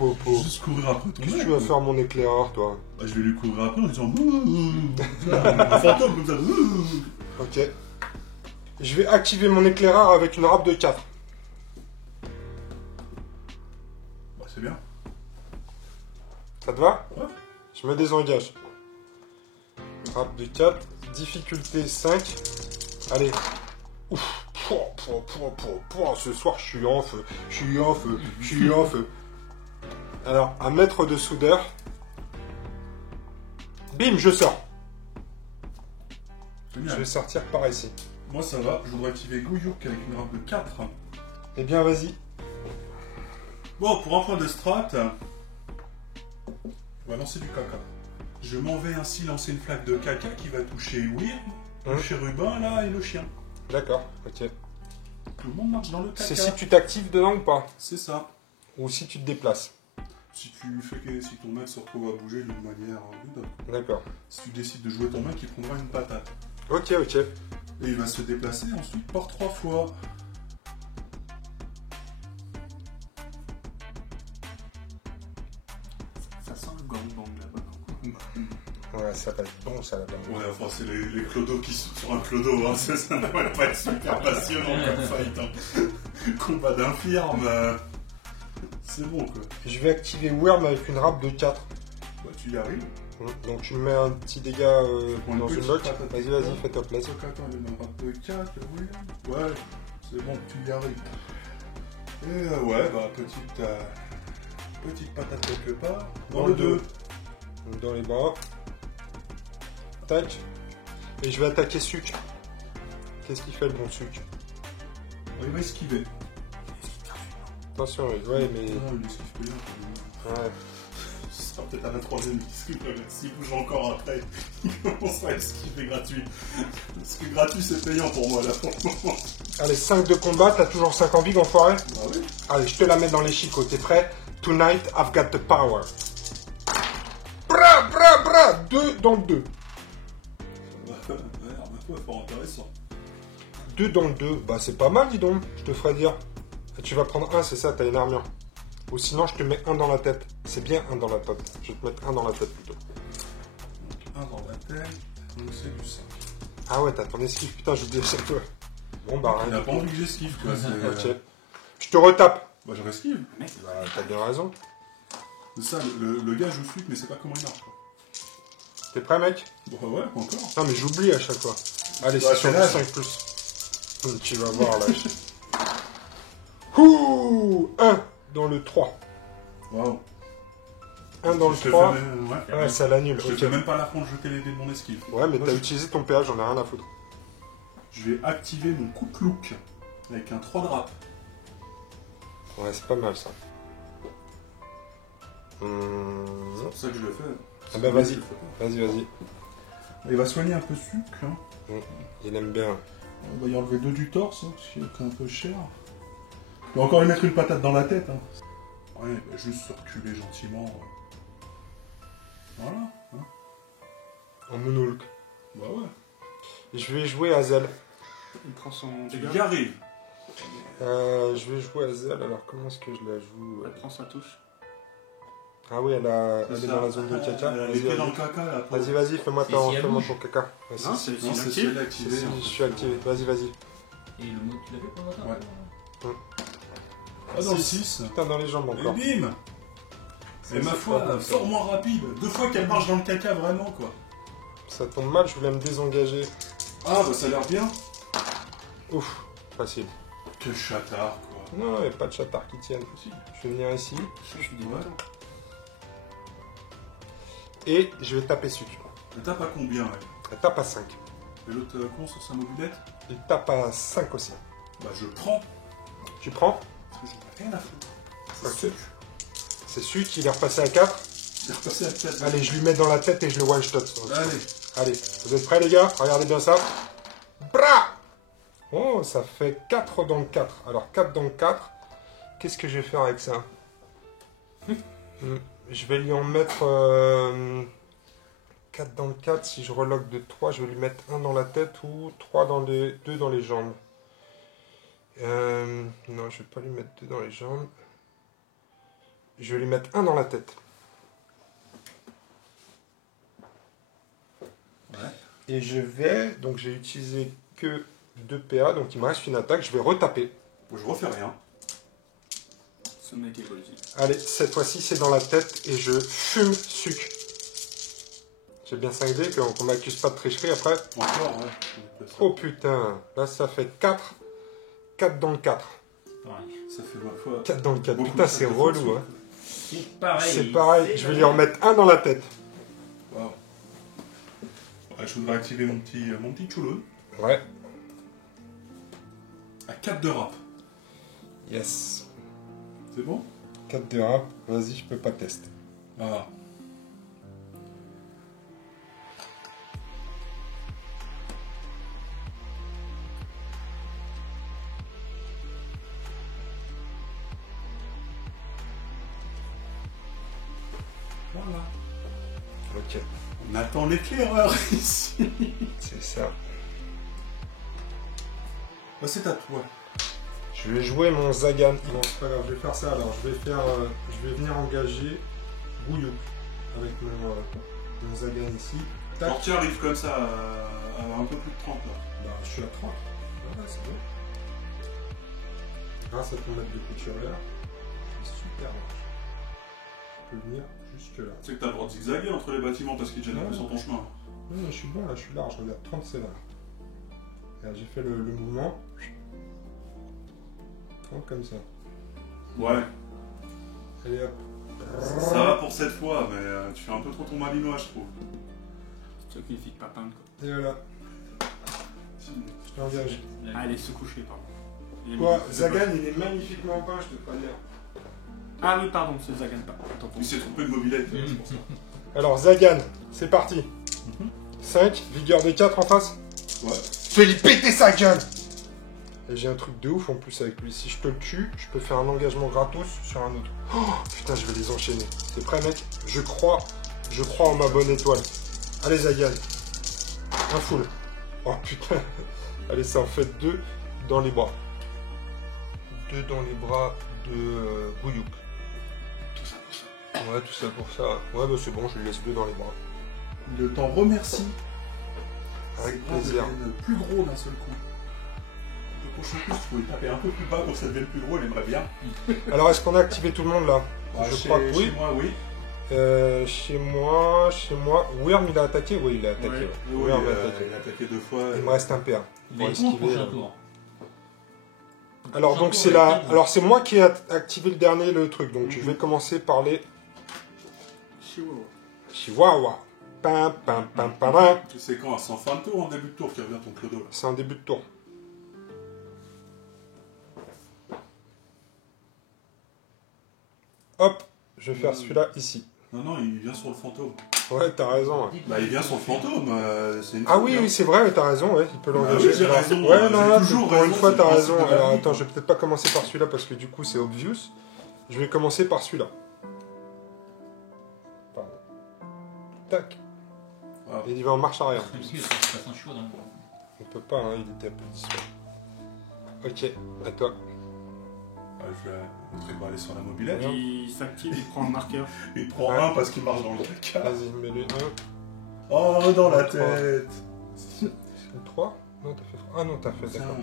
Juste courir après ton Qu'est-ce que mec, tu vas quoi. faire, mon éclaireur, toi? Bah, je vais lui courir après en disant un fantôme comme ça. Ok. Je vais activer mon éclaireur avec une râpe de 4. Bah, c'est bien. Ça te va? Ouais. Je me désengage. Râpe de 4. Difficulté 5. Allez. Ouf. Ce soir, je suis en feu. Alors, un mètre de soudeur. Bim, je sors. Je Génial. vais sortir par ici. Moi ça va, je voudrais activer Gouyouk avec une râpe de 4. Eh bien, vas-y. Bon, pour un point de strat, on va lancer du caca. Je m'en vais ainsi lancer une flaque de caca qui va toucher Wyrm, le chérubin là et le chien. D'accord, ok. Tout le monde marche dans le caca. C'est si tu t'actives dedans ou pas? C'est ça. Ou si tu te déplaces? Si ton mec se retrouve à bouger d'une manière rude, D'accord. si tu décides de jouer ton mec, il prendra une patate. Ok. Et il va se déplacer ensuite par 3 fois. Ça sent le gangbang là-bas. Ouais, ça va être bon, ça, là-bas. Ouais, enfin, c'est les clodos qui sont sur un clodo, hein. Ça ne va pas être super passionnant comme fight. Hein. Combat d'infirme. C'est bon, quoi. Je vais activer Wyrm avec une râpe de 4. Bah, tu y arrives. Donc tu me mets un petit dégât Prends dans une une petite lock. patate. Vas-y, fais-toi plaisir. Donc, attends, il est dans un de 4, oui. Ouais, c'est bon, tu y arrives. Et ouais, bah, petite patate quelque part. Dans le 2. Dans les bras. Tac. Et je vais attaquer Suc. Qu'est-ce qu'il fait le bon Suc? Il va esquiver. Attention, ouais, mais. Non, il esquive pas bien. Ouais. Ce sera peut-être à la 3ème esquive. S'il bouge encore après, il commencera à esquiver gratuit. Parce que gratuit, c'est payant pour moi, là, pour le moment. Allez, 5 de combat, t'as toujours 5 en big, enfoiré? Bah oui. Allez, je te la mets dans les chicots, t'es prêt? Tonight, I've got the power. Bra 2 dans le 2. Merde, pas intéressant. 2 dans le 2, bah c'est pas mal, dis donc, je te ferai dire. Et tu vas prendre 1, c'est ça, t'as une armure. Ou sinon, je te mets 1 dans la tête. C'est bien 1 dans la tête. Je vais te mettre 1 dans la tête plutôt. Donc 1 dans la tête, donc c'est du 5. Ah ouais, t'as ton esquive, putain, j'oublie à chaque fois. Bon, bah Il rien. a pas envie que j'esquive, quoi. Ok. Je te retape. Bah, je resquive. Bah, t'as bien raison. C'est ça, le gars joue suite, mais c'est pas comment il marche, quoi. T'es prêt, mec? Bon, ouais, encore. Non, mais j'oublie à chaque fois. Allez, Bah, c'est sur c'est le l'âge. 5+. Tu vas voir, là. Ouh, 1 dans le 3. Waouh. 1 dans le Je te 3. fais même- ouais. Ouais, ça l'annule. Je te Ok. fais même pas l'affront de jeter les dés de mon esquive. Ouais, mais Moi, t'as je- utilisé ton PA, j'en ai rien à foutre. Je vais activer mon coup de look avec un 3 de rap. Ouais, c'est pas mal ça. C'est pour ça que je le fais. Ah bah vas-y, Je le fais pas. vas-y. Il va soigner un peu sucre. Hein. Il aime bien. On va y enlever 2 du torse, hein, parce qu'il est un peu cher. On va encore lui mettre une patate dans la tête. Hein. Ouais, bah, juste se reculer gentiment. Voilà. Hein. En monologue. Bah ouais. Je vais jouer Hazel. Il prend son Tu dégât. y arrives. Je vais jouer Hazel, alors comment est-ce que je la joue Elle prend sa touche. Ah oui, elle est C'est dans ça. la zone de caca. Elle a les Vas-y, pieds dans le vas-y. caca là. Vas-y, fais-moi C'est si elle fais-moi bouge. ton caca. Vas-y. Non, c'est Non, c'est inactif. si elle est activée. Si, hein. je suis activé. Vas-y. Et le mot, tu l'avais pour le matin Ouais. Ah, dans le 6. Putain, dans les jambes Et encore. bim. Et ma foi, fort moins rapide. 2 fois qu'elle marche dans le caca vraiment quoi. Ça tombe mal, je voulais me désengager. Ah bah ça a l'air bien. Ouf, facile. Quel chatard quoi. Non, il n'y a pas de chatard qui tienne. Je vais venir ici Je suis Ouais. et je vais taper dessus. Elle tape à combien elle? Elle tape à 5. Et l'autre con sur sa mobilette? Il tape à 5 aussi. Bah je prends. Tu prends? Parce que j'en ai rien à foutre. Ok. C'est sûr. C'est celui qui est repassé à 4. J'ai repassé à 4. Allez, je lui mets dans la tête et je le one shot. Allez. Allez, vous êtes prêts les gars? Regardez bien ça. Bra! Oh, ça fait 4 dans le 4. Alors 4 dans le 4. Qu'est-ce que je vais faire avec ça? Je vais lui en mettre 4 dans le 4. Si je reloque de 3, je vais lui mettre 1 dans la tête ou 2 dans les jambes. Non, je vais pas lui mettre 2 dans les jambes. Je vais lui mettre 1 dans la tête. Ouais. Et je vais, donc j'ai utilisé que 2 PA, donc il me reste une attaque, je vais retaper. Je refais rien. Ce mec est politique. Allez, cette fois-ci c'est dans la tête et je fume sucre. J'ai bien 5 dés, qu'on m'accuse pas de tricherie après. Encore, ouais. Oh putain, là ça fait 4. 4 dans le 4. Pareil. Ça fait ma foi. 4 dans le 4. Beaucoup Putain, de c'est choses. relou, hein. C'est pareil. C'est pareil, je vais lui en mettre 1 dans la tête. Waouh. Ouais, je voudrais activer mon petit chouloun. Ouais. À 4 de rap. Yes. C'est bon? 4 de rap, vas-y, je peux pas tester. Ah. Voilà. Ok, On attend l'éclaireur ici. c'est ça. Bah, c'est à toi. Je vais jouer mon Zagan. Non, c'est pas grave, je vais faire ça alors. Je vais venir engager Bouillou avec mon Zagan ici. Tac. Quand tu arrives comme ça à un peu plus de 30 là. Bah, je suis à 30. Ouais, c'est bon. Grâce à ton maître de couturière, je suis super large. Je peux venir jusque là. Tu sais que t'as le droit de zigzaguer entre les bâtiments parce qu'ils te gênent un peu sur ton chemin. Non, je suis bon là, je suis large. Regarde, 30 c'est là. Regarde, j'ai fait le mouvement. 30 comme ça. Ouais. Allez hop. Ça va pour cette fois, mais tu fais un peu trop ton malinois, je trouve. C'est toi qui ne pas peindre quoi. Et voilà, je t'engage. Ah, elle est se coucher, pardon. Il est Quoi, mis- Zagan il est magnifiquement peint, je te préviens. Ah oui, pardon, c'est Zagan pas. Attends, Il s'est trompé de mobilette, c'est pour ça. Alors Zagan, c'est parti. 5, vigueur des 4 en face. Ouais. Fais lui péter sa gueule. Et j'ai un truc de ouf en plus avec lui. Si je te le tue, je peux faire un engagement gratos sur un autre. Oh, putain, je vais les enchaîner. T'es prêt, mec? Je crois en ma bonne étoile. Allez, Zagan. Un full. Oh putain. Allez, ça en fait 2 dans les bras. 2 dans les bras de Bouillouk. Tout ça pour ça. Ouais, tout ça pour ça. Ouais, bah c'est bon, je lui laisse 2 dans les bras. Il t'en remercie. Avec bras plaisir. deviennent plus gros d'un seul coup. Le prochain coup, il faut le taper un peu plus bas pour que ça devienne plus gros, il aimerait bien. Alors, est-ce qu'on a activé tout le monde là? Ah, Je chez, crois que oui. chez moi, oui. Chez moi, Worm il a attaqué? Oui, il a attaqué. Ouais. Oui, Worm a attaqué. il a attaqué 2 fois. Il me reste un PA. Il Pour va être con le esquiver, prochain tour. Alors donc c'est la... Alors c'est moi qui ai activé le dernier le truc. Donc je vais commencer par les... Chihuahua. Pam, pam, pam, pam, pam. C'est quand? C'est en fin de tour ou en début de tour qui revient ton clodo là? C'est un début de tour. Hop, je vais faire celui-là ici. Non, il vient sur le fantôme. Ouais, t'as raison. Ouais. Bah, il vient sur le fantôme. C'est une Ah oui, oui, c'est vrai, t'as raison, ouais, il peut l'engager. oui, j'ai raison, Ouais, non, j'ai là, toujours pour une raison, fois, c'est t'as le raison. principe de la Alors vie, attends, quoi. je vais peut-être pas commencer par celui-là parce que du coup, c'est obvious. Je vais commencer par celui-là. Pardon. Tac. Voilà. Et il va en marche arrière. Même si, ça sent chaud dans le... On peut pas, hein, il était un peu discret. Ok, à toi. Je vais montrer qu'on va aller sur la mobilette. Il s'active, il prend un marqueur. Il prend Ouais. un parce qu'il marche dans le caca. Vas-y, mets-le 1. Oh, dans la Trois. tête. C'est le 3 Non, t'as fait 3. Ah non, t'as fait, d'accord.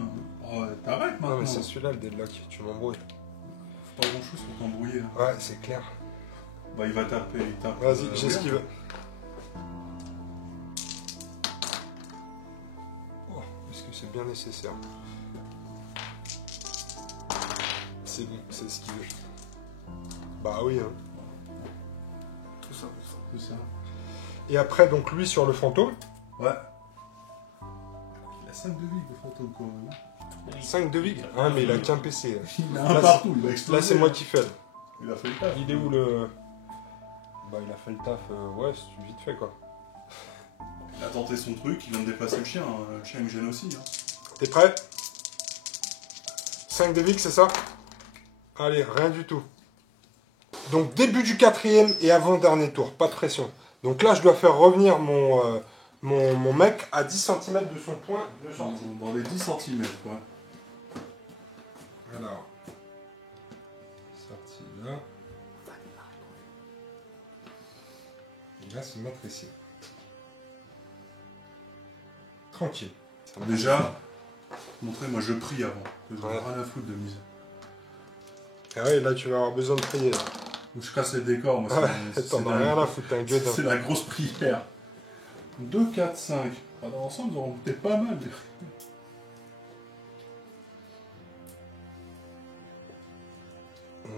Oh, t'arrêtes maintenant. Non, mais c'est celui-là le deadlock, tu m'embrouilles. Pas grand chose pour t'embrouiller. Hein. Ouais, c'est clair. Bah, il va taper, il tape. Vas-y, j'esquive. Oh, est-ce que c'est bien nécessaire? C'est bon, c'est esquivé. Bah oui, hein. Tout ça pour ça. C'est ça. Et après, donc lui sur le fantôme. Ouais. Il a 5 de vie, le fantôme, quand même. 5 de vie. Ah, mais il a qu'un PC. Il a Là, un partout, il va exploser. Là, c'est moi qui fais. Il a fait le taf. Il est où le... Bah, il a fait le taf. Ouais, c'est vite fait, quoi. Il a tenté son truc, il vient de déplacer le chien. Hein. Le chien me gêne aussi. Hein. T'es prêt? 5 de vie, c'est ça? Allez, rien du tout. Donc, début du 4e et avant-dernier tour. Pas de pression. Donc là, je dois faire revenir mon mec à 10 cm de son point de sortie. Dans les 10 cm, quoi. Alors, sortie là. Il va se mettre ici. Tranquille. Déjà, montrez-moi, je prie avant. Je n'ai Ouais. rien à foutre de mise. Ah oui, là, tu vas avoir besoin de prier. Là. Je casse les décors, moi. T'en as rien à foutre, t'es un gueudin. C'est la grosse prière. 2, 4, 5. Dans l'ensemble, ils auront peut-être pas mal. Mmh.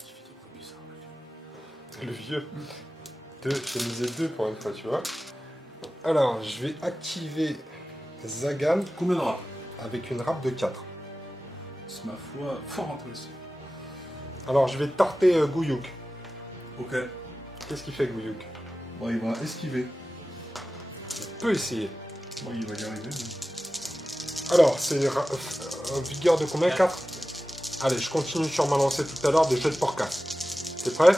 Il fait des bruits bizarres. Le vieux. J'ai misé 2 pour une fois, tu vois. Alors, je vais activer Zagan Combien de rap? avec une râpe de 4. C'est ma foi fort intéressant. Alors, je vais tarter Gouyouk. Ok. Qu'est-ce qu'il fait, Gouyouk? Bon, il va esquiver. Je peux essayer. Bon, il va y arriver. Mais... Alors, c'est vigueur de combien? 4. Allez, je continue sur ma lancée tout à l'heure des jets de porcasse. T'es prêt?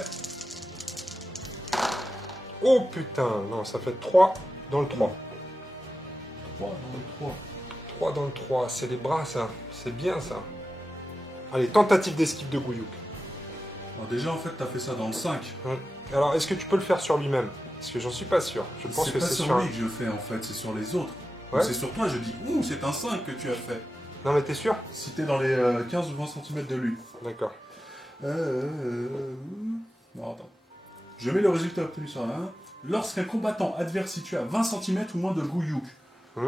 Oh putain, non, ça fait 3 dans le 3. 3 dans le 3. 3 dans le 3, c'est les bras ça. C'est bien ça. Allez, tentative d'esquive de Gouyouk. Alors déjà, en fait, t'as fait ça dans le 5. Alors, est-ce que tu peux le faire sur lui-même? Parce que j'en suis pas sûr. Je pense que pas c'est sur sur lui que je fais, en fait, c'est sur les autres. Ouais. C'est sur toi, je dis, ouh, c'est un 5 que tu as fait. Non mais t'es sûr? Si t'es dans les 15 ou 20 cm de lui. D'accord. Non, attends. Je mets le résultat obtenu sur la 1. Lorsqu'un combattant adverse situé à 20 cm ou moins de Gouyouk,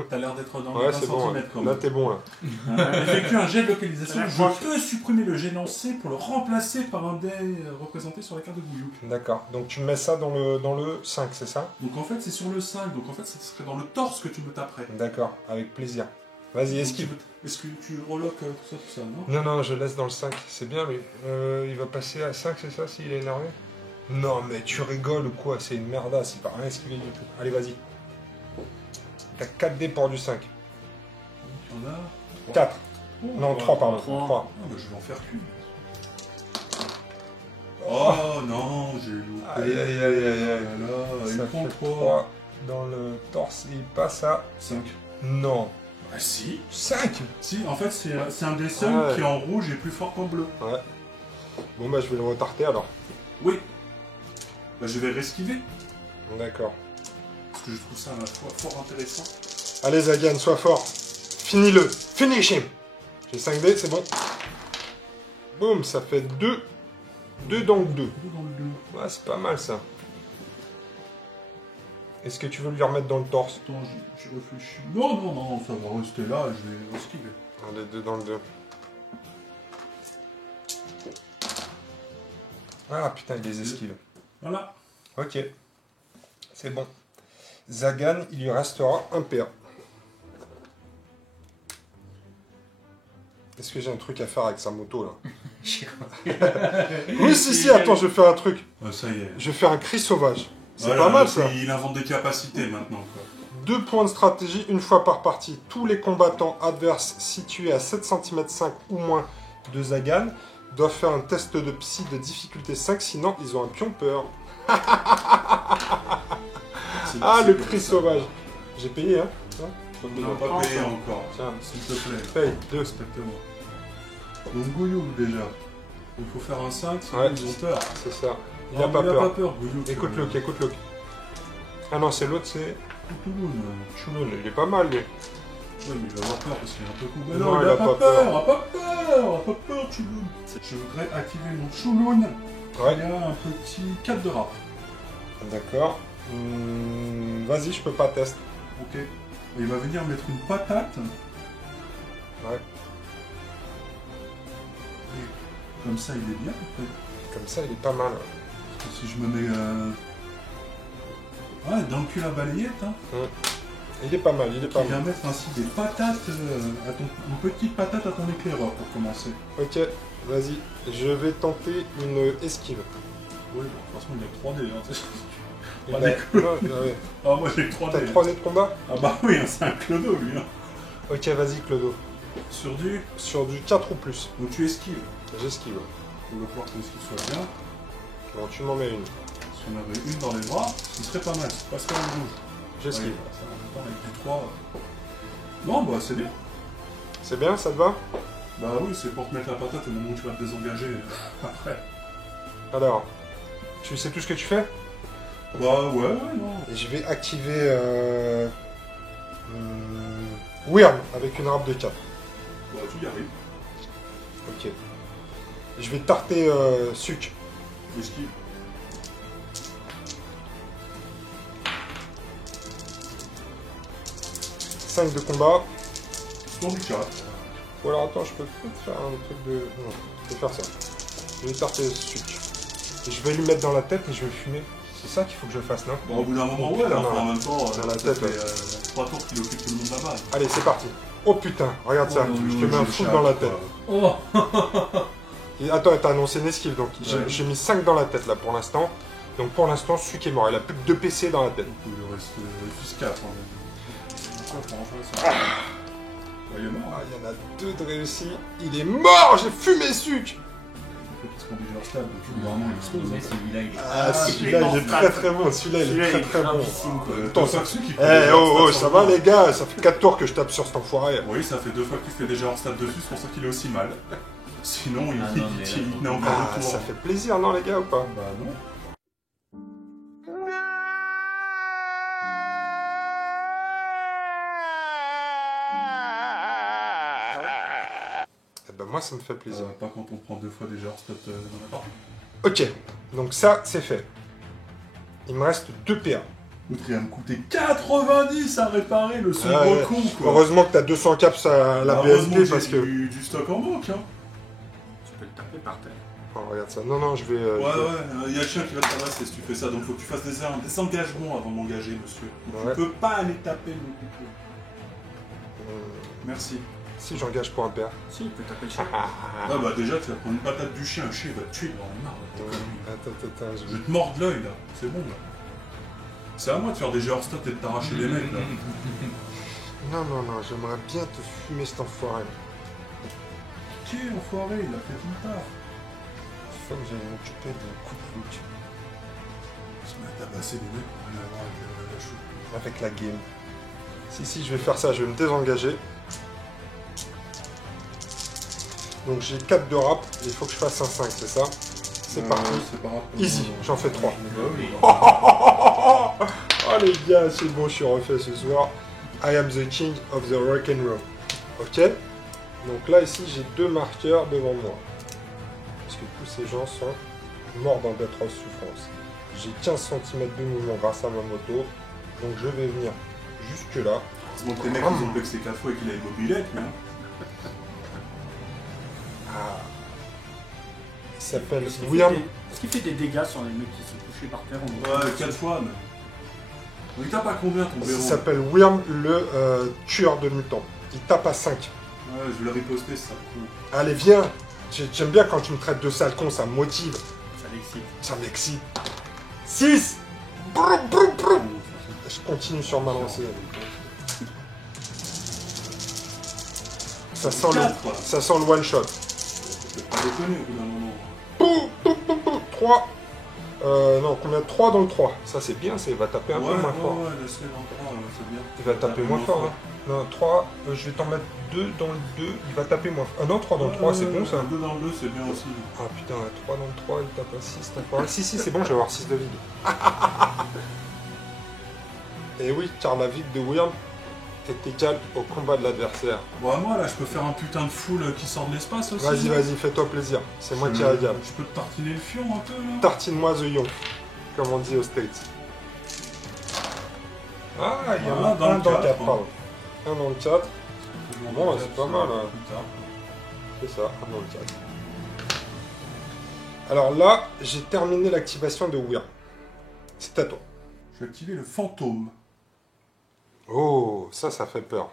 t'as l'air d'être dans les Ouais, 20 c'est cm bon. quand Là, même. t'es bon là. Effectue un jet de localisation. La Je proche. peux supprimer le jet lancé pour le remplacer par un dé représenté sur la carte de Gouyouk. D'accord. Donc tu mets ça dans le 5, c'est ça? Donc en fait, c'est sur le 5. Donc en fait, ce serait dans le torse que tu me taperais. D'accord, avec plaisir. Vas-y, esquive. Est-ce que tu reloques tout ça, non? Non, non, je laisse dans le 5. C'est bien, lui. Il va passer à 5, c'est ça, s'il est énervé? Non, mais tu rigoles ou quoi? C'est une merdasse, il va rien esquiver du tout. Allez, vas-y. T'as 4 dés pour du 5. Il y en a 4. Oh, Non, 3, pardon. 3. Ah, bah, je vais en faire qu'une. Oh non, j'ai loupé. Aïe, aïe, aïe, aïe, aïe. Voilà, il Ça prend fait 3. 3 dans le torse, il passe à... 5. Non. Ah si. 5. Si, en fait, c'est un des seuls Ouais. qui en rouge est plus fort qu'en bleu. Ouais. Bon, bah, je vais le retarter alors. Oui. Bah, je vais resquiver. D'accord. Parce que je trouve ça à la fois fort intéressant. Allez, Zagan, sois fort. Finis-le. Finish him. J'ai 5 dés, c'est bon. Boum, ça fait 2. 2 dans le 2. Dans le 2. Ouais, c'est pas mal ça. Est-ce que tu veux lui remettre dans le torse? Attends, j'y réfléchis. Non, ça va rester là, je vais esquiver. Les deux dans le 2. Ah putain, il les esquive. Voilà. Ok. C'est bon. Zagan, il lui restera un PA. Est-ce que j'ai un truc à faire avec sa moto là? Oui, si, attends, je vais faire un truc. Ça y est. Je vais faire un cri sauvage. C'est Voilà, pas mal ça. Il invente des capacités maintenant. Quoi. 2 points de stratégie, une fois par partie. Tous les combattants adverses situés à 7 cm 5 ou moins de Zagan doivent faire un test de psy de difficulté 5, sinon ils ont un pion peur. Ah, le cri sauvage. J'ai payé, hein? On n'a pas payé encore. Tiens, s'il te plaît. Paye, 2. Respecte-moi. Donc Gouyouk déjà. Il faut faire un 5, sinon Ouais. ils ont peur. C'est ça. Il Ah, a pas il a peur. pas peur, Gouyouk. Écoute-le, écoute-le. Ah non, c'est l'autre, c'est Touloun. Chouloun. Il est pas mal, lui. Ouais, mais il va avoir peur parce qu'il est un peu cool. Mais Non, non, il il a a pas pas peur, a pas peur, Chouloun. Je voudrais activer mon Chouloun. Ouais. Il y a un petit 4 de rap. D'accord. Vas-y, je peux pas tester. Ok. Et il va venir mettre une patate. Ouais. Et comme ça, il est bien, en fait. Comme ça, il est pas mal. Parce que si je me mets... Ouais, dans le cul à balayette, hein. Il est pas mal, il est pas Il vient mal. mettre ainsi des patates, une petite patate à ton éclaireur pour commencer. Ok, vas-y. Je vais tenter une esquive. Oui, bon, de toute façon, il est 3D, hein. Il Pas a- des non, ouais. Ah, moi j'ai 3D. T'as 3D de combat? Ah bah oui, hein, c'est un clodo, lui. Hein. Ok, vas-y, Clodo. Sur du... Sur du 4 ou plus. Donc tu esquives. J'esquive. Il va falloir que l'esquive soit bien. Bon, tu m'en mets une. Si on avait une dans les bras, ce serait pas mal. C'est pas ce qu'on bouge. J'esquive. Ouais, ça, en même temps, avec du 3... Non, bah c'est bien. C'est bien, ça te va? Bah oui, c'est pour te mettre la patate au moment où tu vas te désengager après. Alors, tu sais tout ce que tu fais? Bah ouais, non. Et je vais activer Weird avec une râpe de 4. Bah tu y arrives. Ok. Je vais tarter Suc. Esquive. .5 de combat. Sur du 4. Ou alors attends, je peux peut-être faire un truc de... Non, je vais faire ça. Je vais tarter Suc. Et je vais lui mettre dans la tête et je vais le fumer. C'est ça qu'il faut que je fasse, non? Bon, au bout d'un moment, ouais, là, Non, en même temps, dans la ça tête, fait 3 tours qu'il occupe tout le monde là-bas. Allez, c'est parti. Oh putain, regarde ça. Oh, Je te mets un j'ai fou le dans la chat, tête. quoi. Oh Et attends, t'as annoncé une esquive, donc Ouais. j'ai mis 5 dans la tête là pour l'instant. Donc pour l'instant, Suc est mort. Il a plus que 2 PC dans la tête. Il lui reste juste 4. Ah, il est mort. Ah, il y en a 2 de réussis. Il est mort. J'ai fumé Suc. Parce qu'on est déjà stable, donc vraiment, il explose. Mais celui-là, il est... Ah, celui-là, il est très très bon. Celui-là, il est très très bon. gravissime, quoi. Attends, ça... qui Eh oh, ça va les gars. Ça fait 4 tours que je tape sur cet enfoiré. Oui, ça fait 2 fois que tu fais déjà en stade dessus, c'est pour ça qu'il est aussi mal. Sinon, il Ah non, mais là, tenait encore Ah, le tour. ça fait plaisir, non les gars, ou pas? Bah non. Eh ben moi, ça me fait plaisir. Pas quand on prend 2 fois déjà hors stade dans la partie. Ok, donc ça, c'est fait. Il me reste 2 PA. L'autre, il va me coûter 90 à réparer le sombre Ouais, con, quoi. Heureusement que t'as 200 caps à la Heureusement BSP que parce j'ai que... du stock en banque, hein. Tu peux le taper par terre. Oh, regarde ça. Non, non, je vais... Ouais, il y a le chien qui va te tabasser si tu fais ça, donc faut que tu fasses des engagements avant de m'engager, monsieur. Ouais. Tu peux pas aller taper le couteau. Merci. Si j'engage pour un PA. Si, il peut taper le chien. Ah bah déjà, tu vas prendre une patate du chien, le chien il va te tuer, il va en avoir marre. de ta connerie. Attends, Je vais te mordre l'œil là, c'est bon là. C'est à moi de faire des jeux hors stade et de t'arracher les mecs là. Non, non, non, j'aimerais bien te fumer cet enfoiré. Qui est enfoiré, il a fait tout le taf. Il faut que j'aille m'occuper de coup de look. Il se met à tabasser les mecs pour rien avoir avec la chute. Avec la game. Si, je vais faire ça, je vais me désengager. Donc j'ai 4 de rap, il faut que je fasse un 5, c'est ça? C'est parti. C'est pas grave. Easy, j'en fais 3. oui. Oh les gars, c'est bon, je suis refait ce soir. I am the king of the rock and roll. Ok? Donc là, ici, j'ai 2 marqueurs devant moi. Parce que tous ces gens sont morts dans d'atroces souffrances. J'ai 15 cm de mouvement grâce à ma moto. Donc je vais venir jusque là. C'est bon que les mecs ils ont plexé 4 fois et qu'il a une mobilette, mais. Ah. Il s'appelle Est-ce qu'il fait des dégâts sur les mecs qui sont couchés par terre? Ouais, 4 fois, mais. Il tape à combien ton Il verrou? s'appelle Wyrm, le tueur de mutants. Il tape à 5. Ouais, je vais le riposter, ça. Allez, viens. J'aime bien quand tu me traites de sale con, ça me motive. Ça l'excite. Ça m'excite. 6. Broum, broum, broum. Je continue sur ma lancée. Ça sent le one shot. C'est pas déconné au bout d'un moment. 3. Non, combien? 3 dans le 3. Ça c'est bien, ça il va taper un peu moins fort. Ouais, laisse-le dans le 3, c'est bien. Il va taper moins fort. Hein. Non, 3, je vais t'en mettre 2 dans le 2, il va taper moins fort. Ah non, 3 dans le 3, c'est bon ça. 2 dans le 2, c'est bien aussi. Ah putain, 3 dans le 3, il tape à 6, tape à 1. Si, c'est bon, je vais avoir 6 de vide. Et oui, car la vide de Wyrm est égale au combat de l'adversaire. Bon, moi là, je peux faire un putain de foule qui sort de l'espace aussi. Vas-y, fais-toi plaisir. C'est moi qui régale. Je peux te tartiner le fion un peu là. Tartine-moi the yon, comme on dit aux States. Ah, il y en a un dans le 4, pardon. Un dans le 4. Bon, c'est pas mal. Hein. C'est ça, un dans le 4. Alors là, j'ai terminé l'activation de Wyrm. C'est à toi. Je vais activer le fantôme. Oh, ça fait peur.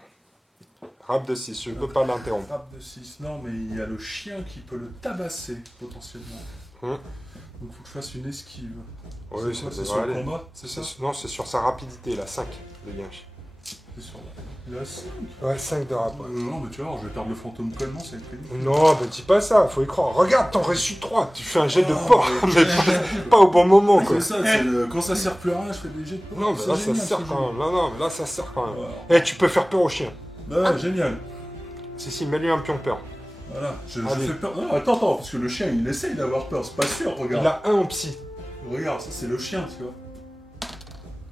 Rap de 6, je ne peux pas l'interrompre. Rap de 6, non, mais il y a le chien qui peut le tabasser, potentiellement. Donc il faut que je fasse une esquive. Oui, c'est sur le combat, c'est ça? Non, c'est sur sa rapidité, la 5 de Yinch. C'est sur la 5? Ouais, 5 de rap. Non, mais tu vois, je vais perdre le fantôme collement, ça va être prévu. Non, mais dis pas ça, faut y croire. Regarde, t'en reçu 3, tu fais un jet de porc, mais pas au bon moment, quoi. C'est ça, quand ça sert plus à rien, je fais des jets de porc. Non, mais là, ça sert quand même. Non, mais là, ça sert quand même. Eh, tu peux faire peur au chien. Bah, génial. Si, mets-lui un pion peur. Voilà, je fais peur. Non, attends, parce que le chien, il essaye d'avoir peur, c'est pas sûr, regarde. Il a 1 en psy. Regarde, ça, c'est le chien, tu vois.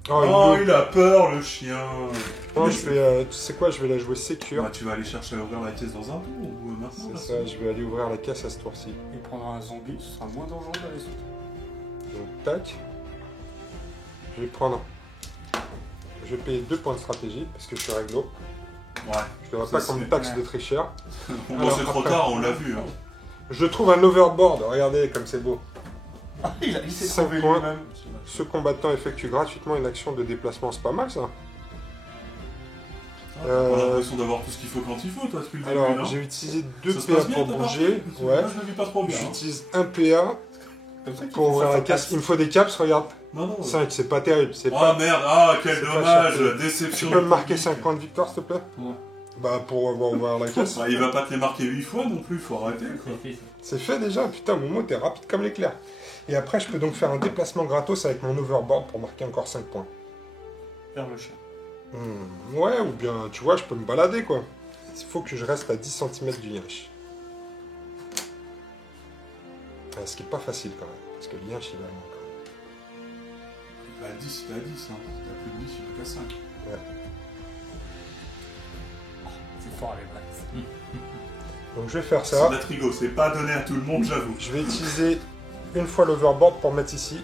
Oh, il a peur, le chien. Non, je vais, tu sais quoi, je vais la jouer sécure. Bah, tu vas aller chercher à ouvrir la caisse dans un tour ou maintenant. C'est ça, je vais aller ouvrir la caisse à ce tour-ci. Il prendra un zombie, ce sera moins dangereux d'aller sauter. Donc, tac. Je vais prendre. Je vais payer 2 points de stratégie parce que je suis réglo. Ouais. Je ne devrais pas qu'on me taxe de très cher. Bon, c'est trop tard, on l'a vu. Hein. Je trouve un overboard, regardez comme c'est beau. Ah, il s'est 5 trouvé points. lui-même. Ce combattant effectue gratuitement une action de déplacement, c'est pas mal ça. T'as pas l'impression d'avoir tout ce qu'il faut quand il faut, toi, depuis le début, Alors, non? j'ai utilisé 2 Ça se PA passe bien, pour ta bouger. partie? Ouais. Moi, je le vis pas trop bien. J'utilise un PA pour ouvrir la caisse. Il me faut des caps, regarde. Non. 5, c'est pas terrible. C'est Oh pas... merde, ah, quel c'est pas dommage, cher. déception. Tu peux me marquer 5 points de victoire, s'il te plaît? Ouais. Bah, pour avoir ouvert la caisse. Bah, il va pas te les marquer 8 fois non plus, faut arrêter, quoi. C'est fait déjà, putain, Momo, t'es rapide comme l'éclair. Et après, je peux donc faire un déplacement gratos avec mon overboard pour marquer encore 5 points. Vers le chien. Ouais, ou bien, tu vois, je peux me balader, quoi. Il faut que je reste à 10 cm du Yinch. Ce qui est pas facile, quand même. Parce que le Yinch, il va loin, quand même. Bah, 10, t'as 10, hein. Si t'as plus de 10, il faut qu'à 5. Ouais. C'est fort les blagues. Donc, je vais faire C'est ça. de la trigo, c'est pas donné à tout le monde, j'avoue. Je vais utiliser une fois l'overboard pour mettre ici.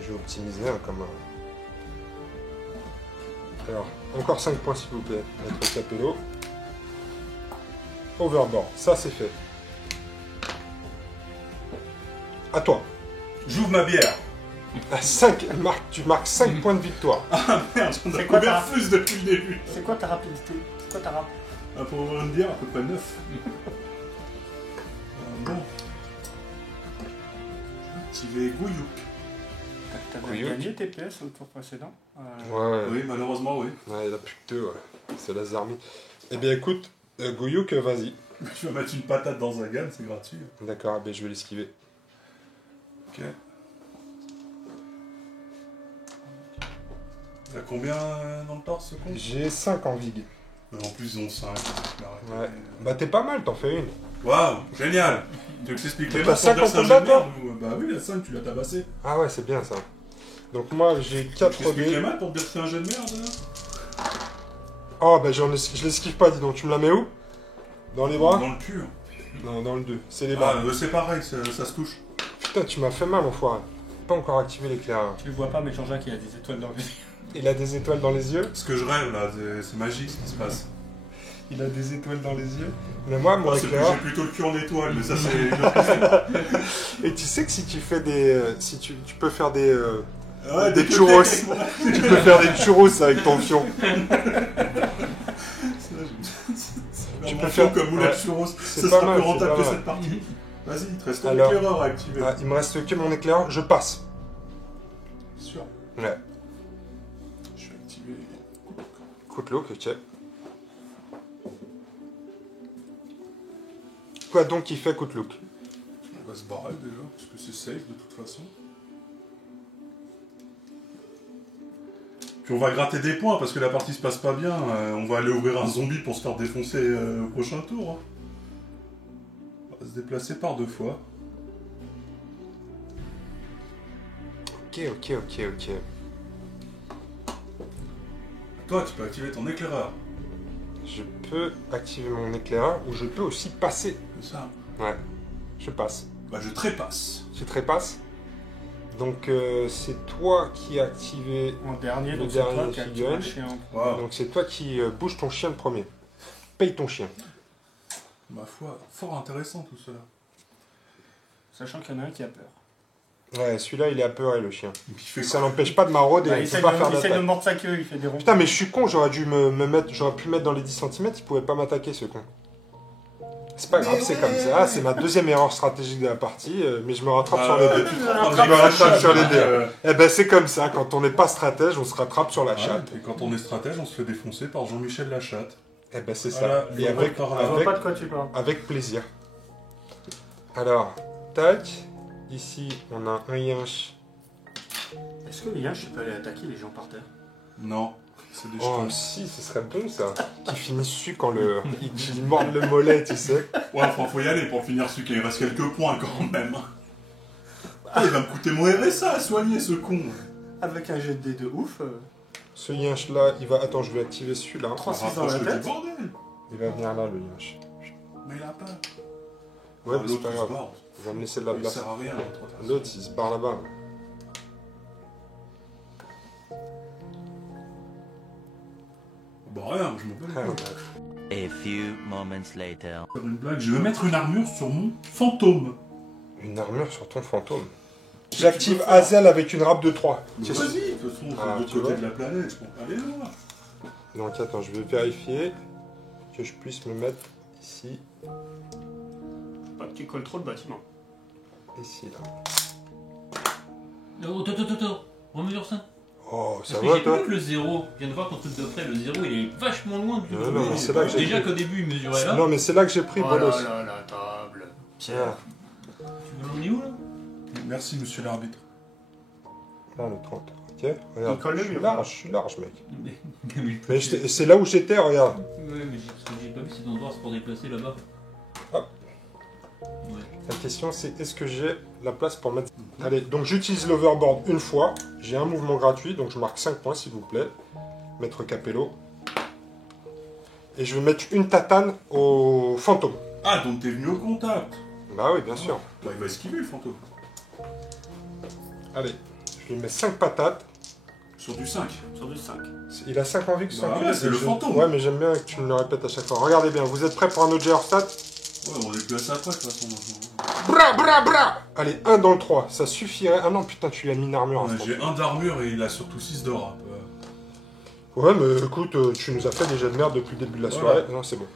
Je vais optimiser comme un... Alors, encore 5 points s'il vous plaît. Mettre le capello. Overboard, ça c'est fait. À toi. J'ouvre ma bière. À 5, tu marques 5 points de victoire. Ah merde, j'en ai C'est quoi, combien ta- plus depuis le début? C'est quoi ta rapidité? C'est quoi ta rap? Pour ouvrir une bière, à peu près 9. Bon. Je vais activer Gouyouk. T'avais Gouyouk. gagné tes PS au tour précédent? Ouais, Oui, malheureusement, oui. ouais, il a plus que 2, ouais. C'est la Zarmi. Eh bien écoute, Gouyouk, vas-y. Je vais mettre une patate dans un gun, c'est gratuit. D'accord, eh bien, je vais l'esquiver. Ok. T'as combien dans le torse, ce con? J'ai 5 en vig. En plus, ils ont 5. Ouais. Bah t'es pas mal, t'en fais une. Waouh, génial. Tu veux que je t'explique les T'as maths 5 pour en dire c'est un combat, jeu de merde toi ou- Bah oui, la 5, tu l'as tabassé. Ah ouais, c'est bien ça. Donc moi j'ai Tu 4 t'expliques les dés. maths pour te dire que c'est un jeu de merde là? Oh bah je l'esquive pas, dis donc. Tu me la mets où? Dans les bras? Dans le cul. Non, dans le 2. C'est les bras. Ah, c'est pareil, ça se touche. Putain, tu m'as fait mal, enfoiré. pas encore activé l'éclaireur. Tu le vois pas, mais Jean-Jacques, il a des étoiles dans les yeux. Il a des étoiles dans les yeux. Ce que je rêve là, c'est magique ce qui se passe. Il a des étoiles dans les yeux. Mais moi, mon J'ai éclaireur... plutôt le cul en étoile, mais ça c'est une autre histoire. Et tu sais que si tu fais des... si tu peux faire des... Ouais, des churros. Tu peux faire des churros avec ton fion. Tu peux faire comme moulin de churros. Ça sera plus rentable que cette partie. Vas-y, il te reste ton éclaireur à activer. Il me reste que mon éclaireur, je passe. Sûr. Ouais. Je vais activer. Coutlook, ok. Quoi donc il fait Coutlook? On va se barrer déjà, parce que c'est safe de toute façon. Puis on va gratter des points parce que la partie se passe pas bien. On va aller ouvrir un zombie pour se faire défoncer au prochain tour. Hein. On va se déplacer par 2 fois. Ok. Toi, tu peux activer ton éclaireur. Je peux activer mon éclaireur ou je peux aussi passer. C'est ça. Ouais, je passe. Bah je trépasse. Tu trépasse. Donc c'est toi qui as activé En dernier, le donc c'est toi dernier qui as activé figurine. un chien. Wow. Donc c'est toi qui bouge ton chien le premier. Paye ton chien. Ma foi, fort intéressant tout cela. Sachant qu'il y en a un qui a peur. Ouais, celui-là il est apeuré le chien. Il fait Ça n'empêche pas de marauder, Bah, il il peut essaie pas faire de d'attaque. mordre sa queue, il fait des ronds. Putain mais je suis con, j'aurais dû me mettre, j'aurais pu le mettre dans les 10 cm, il pouvait pas m'attaquer ce con. C'est pas grave, c'est comme ça, c'est ma deuxième erreur stratégique de la partie, mais je me rattrape sur les dés. Je me rattrape sur les dés. Eh ben c'est comme ça, quand on n'est pas stratège, on se rattrape sur la chatte. Et quand on est stratège, on se fait défoncer par Jean-Michel Lachatte. Eh ben c'est Voilà, ça. Et avec, Je vois pas de quoi tu parles. avec plaisir. Alors, tac, ici on a un yinche. Est-ce que les gars, je peux aller attaquer les gens par terre? Non, c'est des Oh jetons. si, ce serait bon ça. Qui finit dessus quand il morde le mollet, tu sais. Ouais, faut y aller pour finir celui qui il reste quelques points quand même. Ah, il va me coûter mon RSA à soigner ce con. Avec un jet de dés de ouf. Ce yinche là, il va... Attends, je vais activer celui-là. 3-6 dans la Rapproche-le du tête. bordel. Il va venir là, le yinche. Mais il a pas. Ouais, Ah, mais c'est l'autre, pas il se grave. barre. Il va me laisser de la Il place. sert à rien, l'autre. L'autre, il se barre là-bas. Bah rien, je m'en bats les Ah, couilles. A few moments later. Faire une blague, je vais mettre une armure sur mon fantôme. Une armure sur ton fantôme. J'active Hazel avec une râpe de 3. Vas-y, de toute façon, Ah, c'est de l'autre tu côté vois. de la planète, je peux pas aller loin. Donc attends, je vais vérifier que je puisse me mettre ici, Pas que tu colles trop le bâtiment. ici, là. Oh, attends, remesure ça. Oh, ça Parce que va j'ai toi? vu que le 0, je viens de voir ton truc d'après, le 0 il est vachement loin du Non, tout. non, mais c'est là que j'ai Déjà pris. qu'au début il mesurait là. Non mais c'est là que j'ai pris Oh Bolos. là là, la table. Tiens, Tu veux l'emmener où là? Merci, monsieur l'arbitre. là le 30. Ok, regarde, Il colle le je suis mur. large mec. Mais Mais c'est là où j'étais, regarde. Ouais, mais ce que j'ai pas vu cet endroit, c'est pour déplacer là-bas. Hop. Ouais. La question c'est est-ce que j'ai la place pour mettre... Allez, donc j'utilise l'overboard une fois. J'ai un mouvement gratuit, donc je marque 5 points s'il vous plaît. Maître Capello. Et je vais mettre une tatane au fantôme. Ah, donc t'es venu au contact. Bah oui, bien sûr. Bah, il va esquiver le fantôme. Allez, je lui mets 5 patates. Sur du 5. Sur du 5. Il a 5 envies que Bah ouais, c'est le fantôme. Ouais, mais j'aime bien que tu me le répètes à chaque fois. Regardez bien, vous êtes prêts pour un autre Georstat? Ouais, on est plus à ça après, de toute façon. Bra. Allez, 1 dans le 3, ça suffirait. Ah non, putain, tu lui as mis une armure. Ouais, instant. j'ai 1 d'armure et il a surtout 6 d'or. Ouais, mais écoute, tu nous as fait des jets de merde depuis le début de la Voilà. soirée. Non, c'est bon.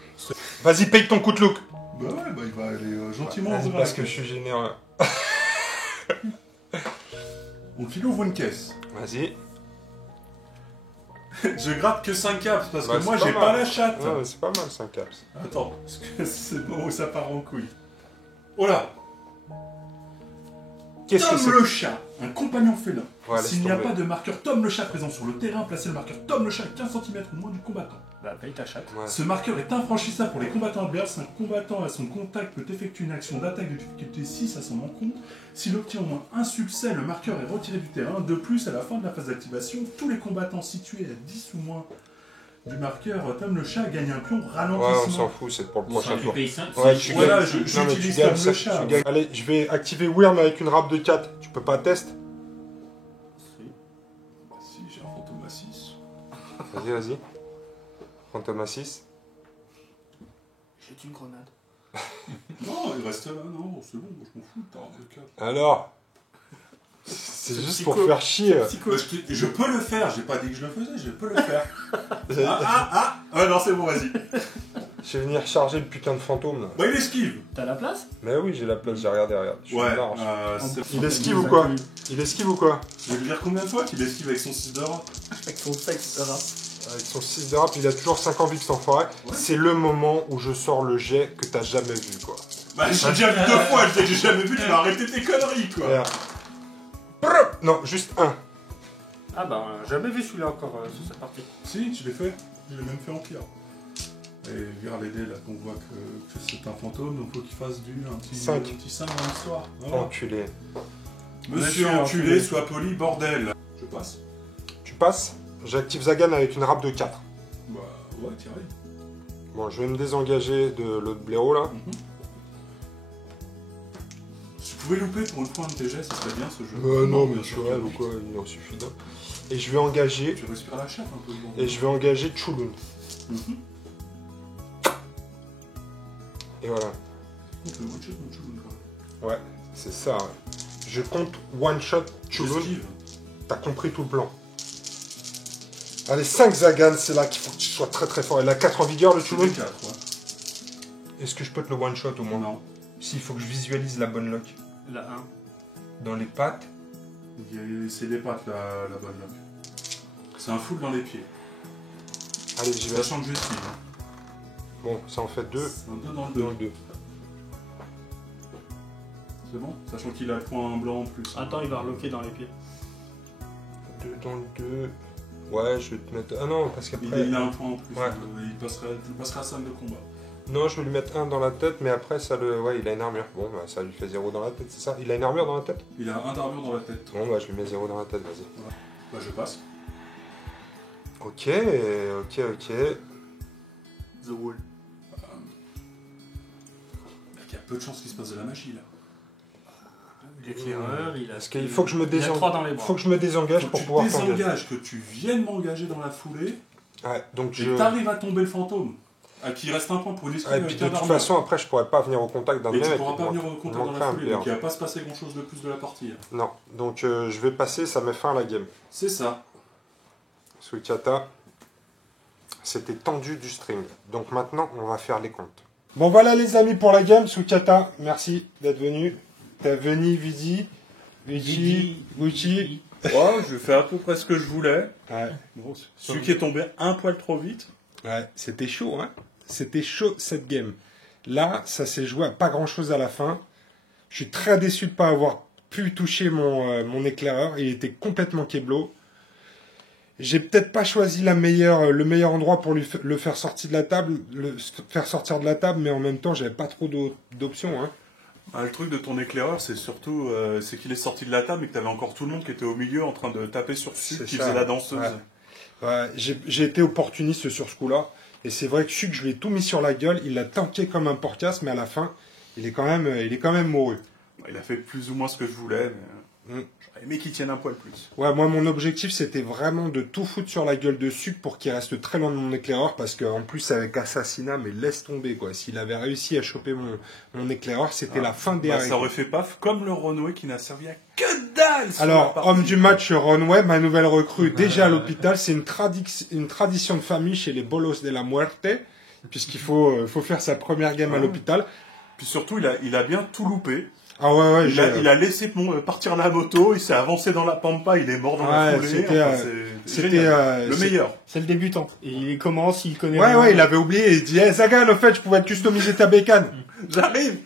Vas-y, paye ton coup de look. Bah ouais, bah il va aller gentiment Vas-y, ouvrir parce la que je caisse. suis généreux. Donc il ouvre une caisse. Vas-y. Je gratte que 5 caps parce Bah, que moi c'est j'ai pas pas mal. la chatte. Ouais, mais c'est pas mal, 5 caps. Attends, parce que c'est bon où ça part en couille. Oh là, Qu'est-ce que Tom c'est? le chat, un compagnon félin. Ouais, laisse S'il n'y a tomber. pas de marqueur Tom le chat présent sur le terrain, placez le marqueur Tom le chat à 15 cm ou moins du combattant. Bah, paye ta chatte. Ouais. Ce marqueur est infranchissable pour les combattants adverses. Un combattant à son contact peut effectuer une action d'attaque de difficulté 6 à son encontre. S'il obtient au moins un succès, le marqueur est retiré du terrain. De plus, à la fin de la phase d'activation, tous les combattants situés à 10 ou moins du marqueur Tom le chat gagnent un pion Ouais, on ralentissement. s'en fout, c'est pour le prochain Tu tour. payes 5. Ouais, tu Voilà, gagnes. je- Non, mais tu j'utilise gagnes comme ça, le chat. tu gagnes. Allez, je vais activer Wyrm avec une râpe de 4. Tu peux pas test? Vas-y, vas-y. Fantôme 6. J'ai une grenade. Non, il reste là, non, c'est bon, je m'en fous, t'as le cap. Alors, c'est juste pour faire chier. Je peux le faire, j'ai pas dit que je le faisais, je peux le faire. Ouais, non, c'est bon, vas-y. Je vais venir charger le putain de fantôme là. Bah, il esquive. T'as la place? Mais oui, j'ai la place, j'ai regardé, regarde. Je suis Ouais, large. il esquive ou quoi? Il esquive ou quoi? Je vais lui dire combien de fois qu'il esquive avec son 6 de rap. Avec son sexe, ça va. Avec son 6 de rap, il a toujours 5 ans vu que cet enfoiré. Ouais. C'est le moment où je sors le jet que t'as jamais vu quoi. Bah, j'ai déjà vu 2 fois, je t'ai jamais vu, tu vas arrêter tes conneries quoi. Regarde. Brrr. Non, juste un. Ah bah, jamais vu celui-là encore sur cette partie. Si, je l'ai fait, je l'ai même fait en pire. Et regarde les dés là, qu'on voit que c'est un fantôme, donc faut qu'il fasse un petit 5 dans l'histoire. Voilà. Enculé. Monsieur enculé, sois poli, bordel. Je passe. Tu passes? J'active Zagan avec une rap de 4. Bah ouais, Thierry. Bon, je vais me désengager de l'autre blaireau là. Si tu pouvais louper pour une fois un de tes gestes, ce serait bien ce jeu. Non, mais bien tu sûr, rêves ou quoi, il en suffit d'un. Et je vais engager. Tu respires la chatte un peu. Bon. Et je vais engager Chulun. Et voilà. Donc, le one-shot, mon Chulun, quand même. Ouais, c'est ça. Ouais. Je compte one shot Chulun. Esquive. T'as compris tout le plan. Allez, 5 Zagan, c'est là qu'il faut que tu sois très très fort. Il a 4 en vigueur le Chulun. 4, ouais. Est-ce que je peux te le one shot au moins? Non. S'il faut que je visualise la bonne lock. La 1. Dans les pattes. C'est des pattes la bonne lock. C'est un full dans les pieds. Allez, j'y vais. Sachant que j'esquive. Hein. Bon, ça en fait 2. Un 2 dans le 2. Dans le 2. C'est bon? Sachant qu'il a le point blanc en plus. Attends, il va reloquer dans les pieds. 2 dans le 2. Ouais, je vais te mettre... Ah non, parce qu'après... Il a un point en plus. Ouais. Il passera à 5 de combat. Non, je vais lui mettre 1 dans la tête, mais après, ça le... Ouais, il a une armure. Bon, bah, ça lui fait 0 dans la tête, c'est ça? Il a une armure dans la tête? Il a 1 d'armure dans la tête. Bon, bah, je lui mets 0 dans la tête, vas-y. Ouais. Bah, je passe. Ok, ok. The Wall. Il y a peu de chances qu'il se passe de la magie, là. L'éclaireur, il a... Parce qu'il faut que je me Il a 3 dans les désengage. bras. Faut que je me désengage Faut pour que pouvoir tu t'engager. désengages, que tu viennes m'engager dans la foulée, Ouais, donc et que t'arrives à tomber le fantôme. Qu'il reste un point pour une esquive et puis de toute façon, après, je pourrais pas venir au contact d'un Et mec. tu pourras pas venir au contact dans la foulée, donc il player. va pas se passer grand chose de plus de la partie. Hein. Non, donc je vais passer, ça met fin à la game. C'est ça. Suikata, c'était tendu du string. Donc maintenant, on va faire les comptes. Bon voilà les amis pour la game, Suikata, merci d'être venu. T'es venu, Vidi, Gucci. Ouais, je fais à peu près ce que je voulais. Ouais. Bon, celui qui est tombé un poil trop vite. Ouais, c'était chaud, hein. C'était chaud cette game. Là, ça s'est joué à pas grand chose à la fin. Je suis très déçu de ne pas avoir pu toucher mon éclaireur. Il était complètement keblo. J'ai peut-être pas choisi le meilleur endroit pour le faire sortir de la table, mais en même temps, j'avais pas trop d'options, hein. Ah, le truc de ton éclaireur, c'est surtout c'est qu'il est sorti de la table et que t'avais encore tout le monde qui était au milieu en train de taper sur Suc qui faisait la danseuse. Ouais. Ouais, j'ai été opportuniste sur ce coup-là. Et c'est vrai que Suc, je lui ai tout mis sur la gueule. Il l'a tanké comme un porcasse, mais à la fin, il est quand même mouru. Il a fait plus ou moins ce que je voulais, mais j'aurais aimé qu'il tienne un poil plus. Ouais, moi, mon objectif, c'était vraiment de tout foutre sur la gueule de Suc pour qu'il reste très loin de mon éclaireur. Parce qu'en plus, avec Assassinat, mais laisse tomber, quoi. S'il avait réussi à choper mon éclaireur, c'était la fin des haricots. Ça aurait fait paf, comme le Runway qui n'a servi à que dalle. Alors, homme du match, Runway, ma nouvelle recrue, déjà à l'hôpital. C'est une tradition de famille chez les Bolos de la Muerte, puisqu'il faut faire sa première game à l'hôpital. Puis surtout, il a bien tout loupé. Ah ouais, il a laissé partir la moto, il s'est avancé dans la pampa, il est mort dans la foulée. C'était le meilleur. C'est le débutant. Et il commence, il connaît. Ouais, il avait oublié. Il dit, Zagan, au fait, je pouvais customiser ta bécane. J'arrive.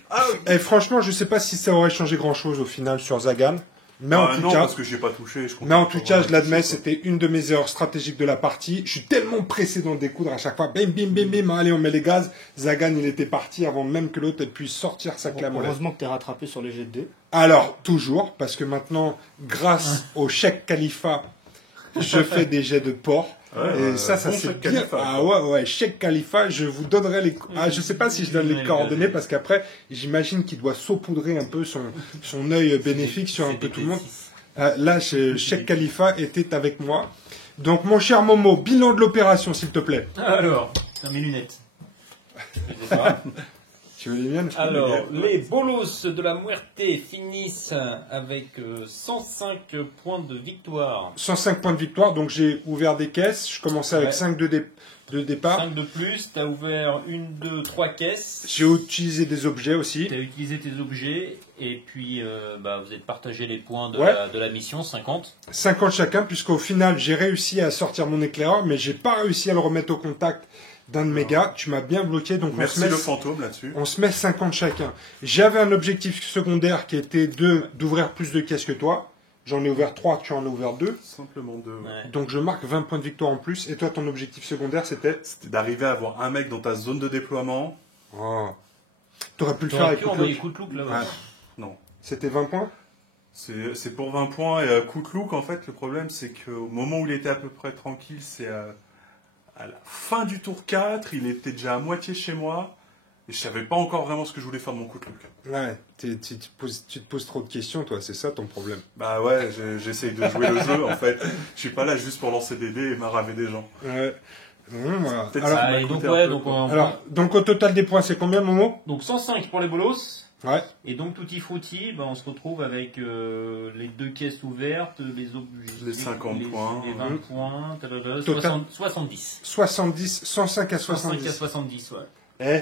Et franchement, je sais pas si ça aurait changé grand chose au final sur Zagan. Mais en tout cas, parce que j'ai pas touché. Je l'admets, c'était une de mes erreurs stratégiques de la partie. Je suis tellement pressé d'en découdre à chaque fois. Bim, bim, bim, bim. Allez, on met les gaz. Zagan, il était parti avant même que l'autre puisse sortir sa clamolette. Heureusement que t'es rattrapé sur les jets de dés. Alors, toujours, parce que maintenant, grâce au Cheikh Khalifa, je fais des jets de porc. Et ça c'est bien. Ah ouais, Cheikh Khalifa, je vous donnerai les... Ah, je sais pas si je donne les coordonnées, parce qu'après, j'imagine qu'il doit saupoudrer un peu son œil bénéfique sur un peu tout le monde. Là, Cheikh Khalifa était avec moi. Donc, mon cher Momo, bilan de l'opération, s'il te plaît. Alors, putain, mes lunettes. Je sais pas. Tu veux les miennes? Alors, les bolos de la Muerte finissent avec 105 points de victoire. 105 points de victoire, donc j'ai ouvert des caisses. Je commençais avec Ouais. 5 de départ. 5 de plus, t'as ouvert 1, 2, 3 caisses. J'ai utilisé des objets aussi. T'as utilisé tes objets, et puis vous avez partagé les points de, Ouais. de la mission, 50. 50 chacun, puisqu'au final, j'ai réussi à sortir mon éclaireur, mais j'ai pas réussi à le remettre au contact d'un de mes gars. Tu m'as bien bloqué, donc Merci le fantôme là-dessus. on se met 50 chacun. J'avais un objectif secondaire qui était d'ouvrir plus de caisses que toi. J'en ai ouvert 3, tu en as ouvert 2. Simplement deux. Ouais. Donc je marque 20 points de victoire en plus. Et toi, ton objectif secondaire, c'était C'était d'arriver à avoir un mec dans ta zone de déploiement. Oh. T'aurais pu le faire T'aurais avec pu envoyer Outlook. coup de look là-bas. Ouais. Non. C'était 20 points. C'est pour 20 points et Coutlook, en fait, le problème c'est qu'au moment où il était à peu près tranquille, c'est à la fin du tour 4, il était déjà à moitié chez moi et je savais pas encore vraiment ce que je voulais faire de mon Coutlook. Ouais, tu te poses trop de questions, toi, c'est ça ton problème. Bah ouais, j'essaye de jouer le jeu en fait. Je suis pas là juste pour lancer des dés et maraver des gens. Ouais. Voilà. Peut-être Alors, ça Ah, m'a et donc, coûté un ouais, peu, donc, quoi. donc au total des points, c'est combien, Momo? donc 105 pour les bolos. Ouais. Et donc Tutti Frutti, on se retrouve avec les 2 caisses ouvertes, les objets, Les 50 points. les 20 points, Total. 70. 70, 105 à 105 à 70. 70, ouais. Eh,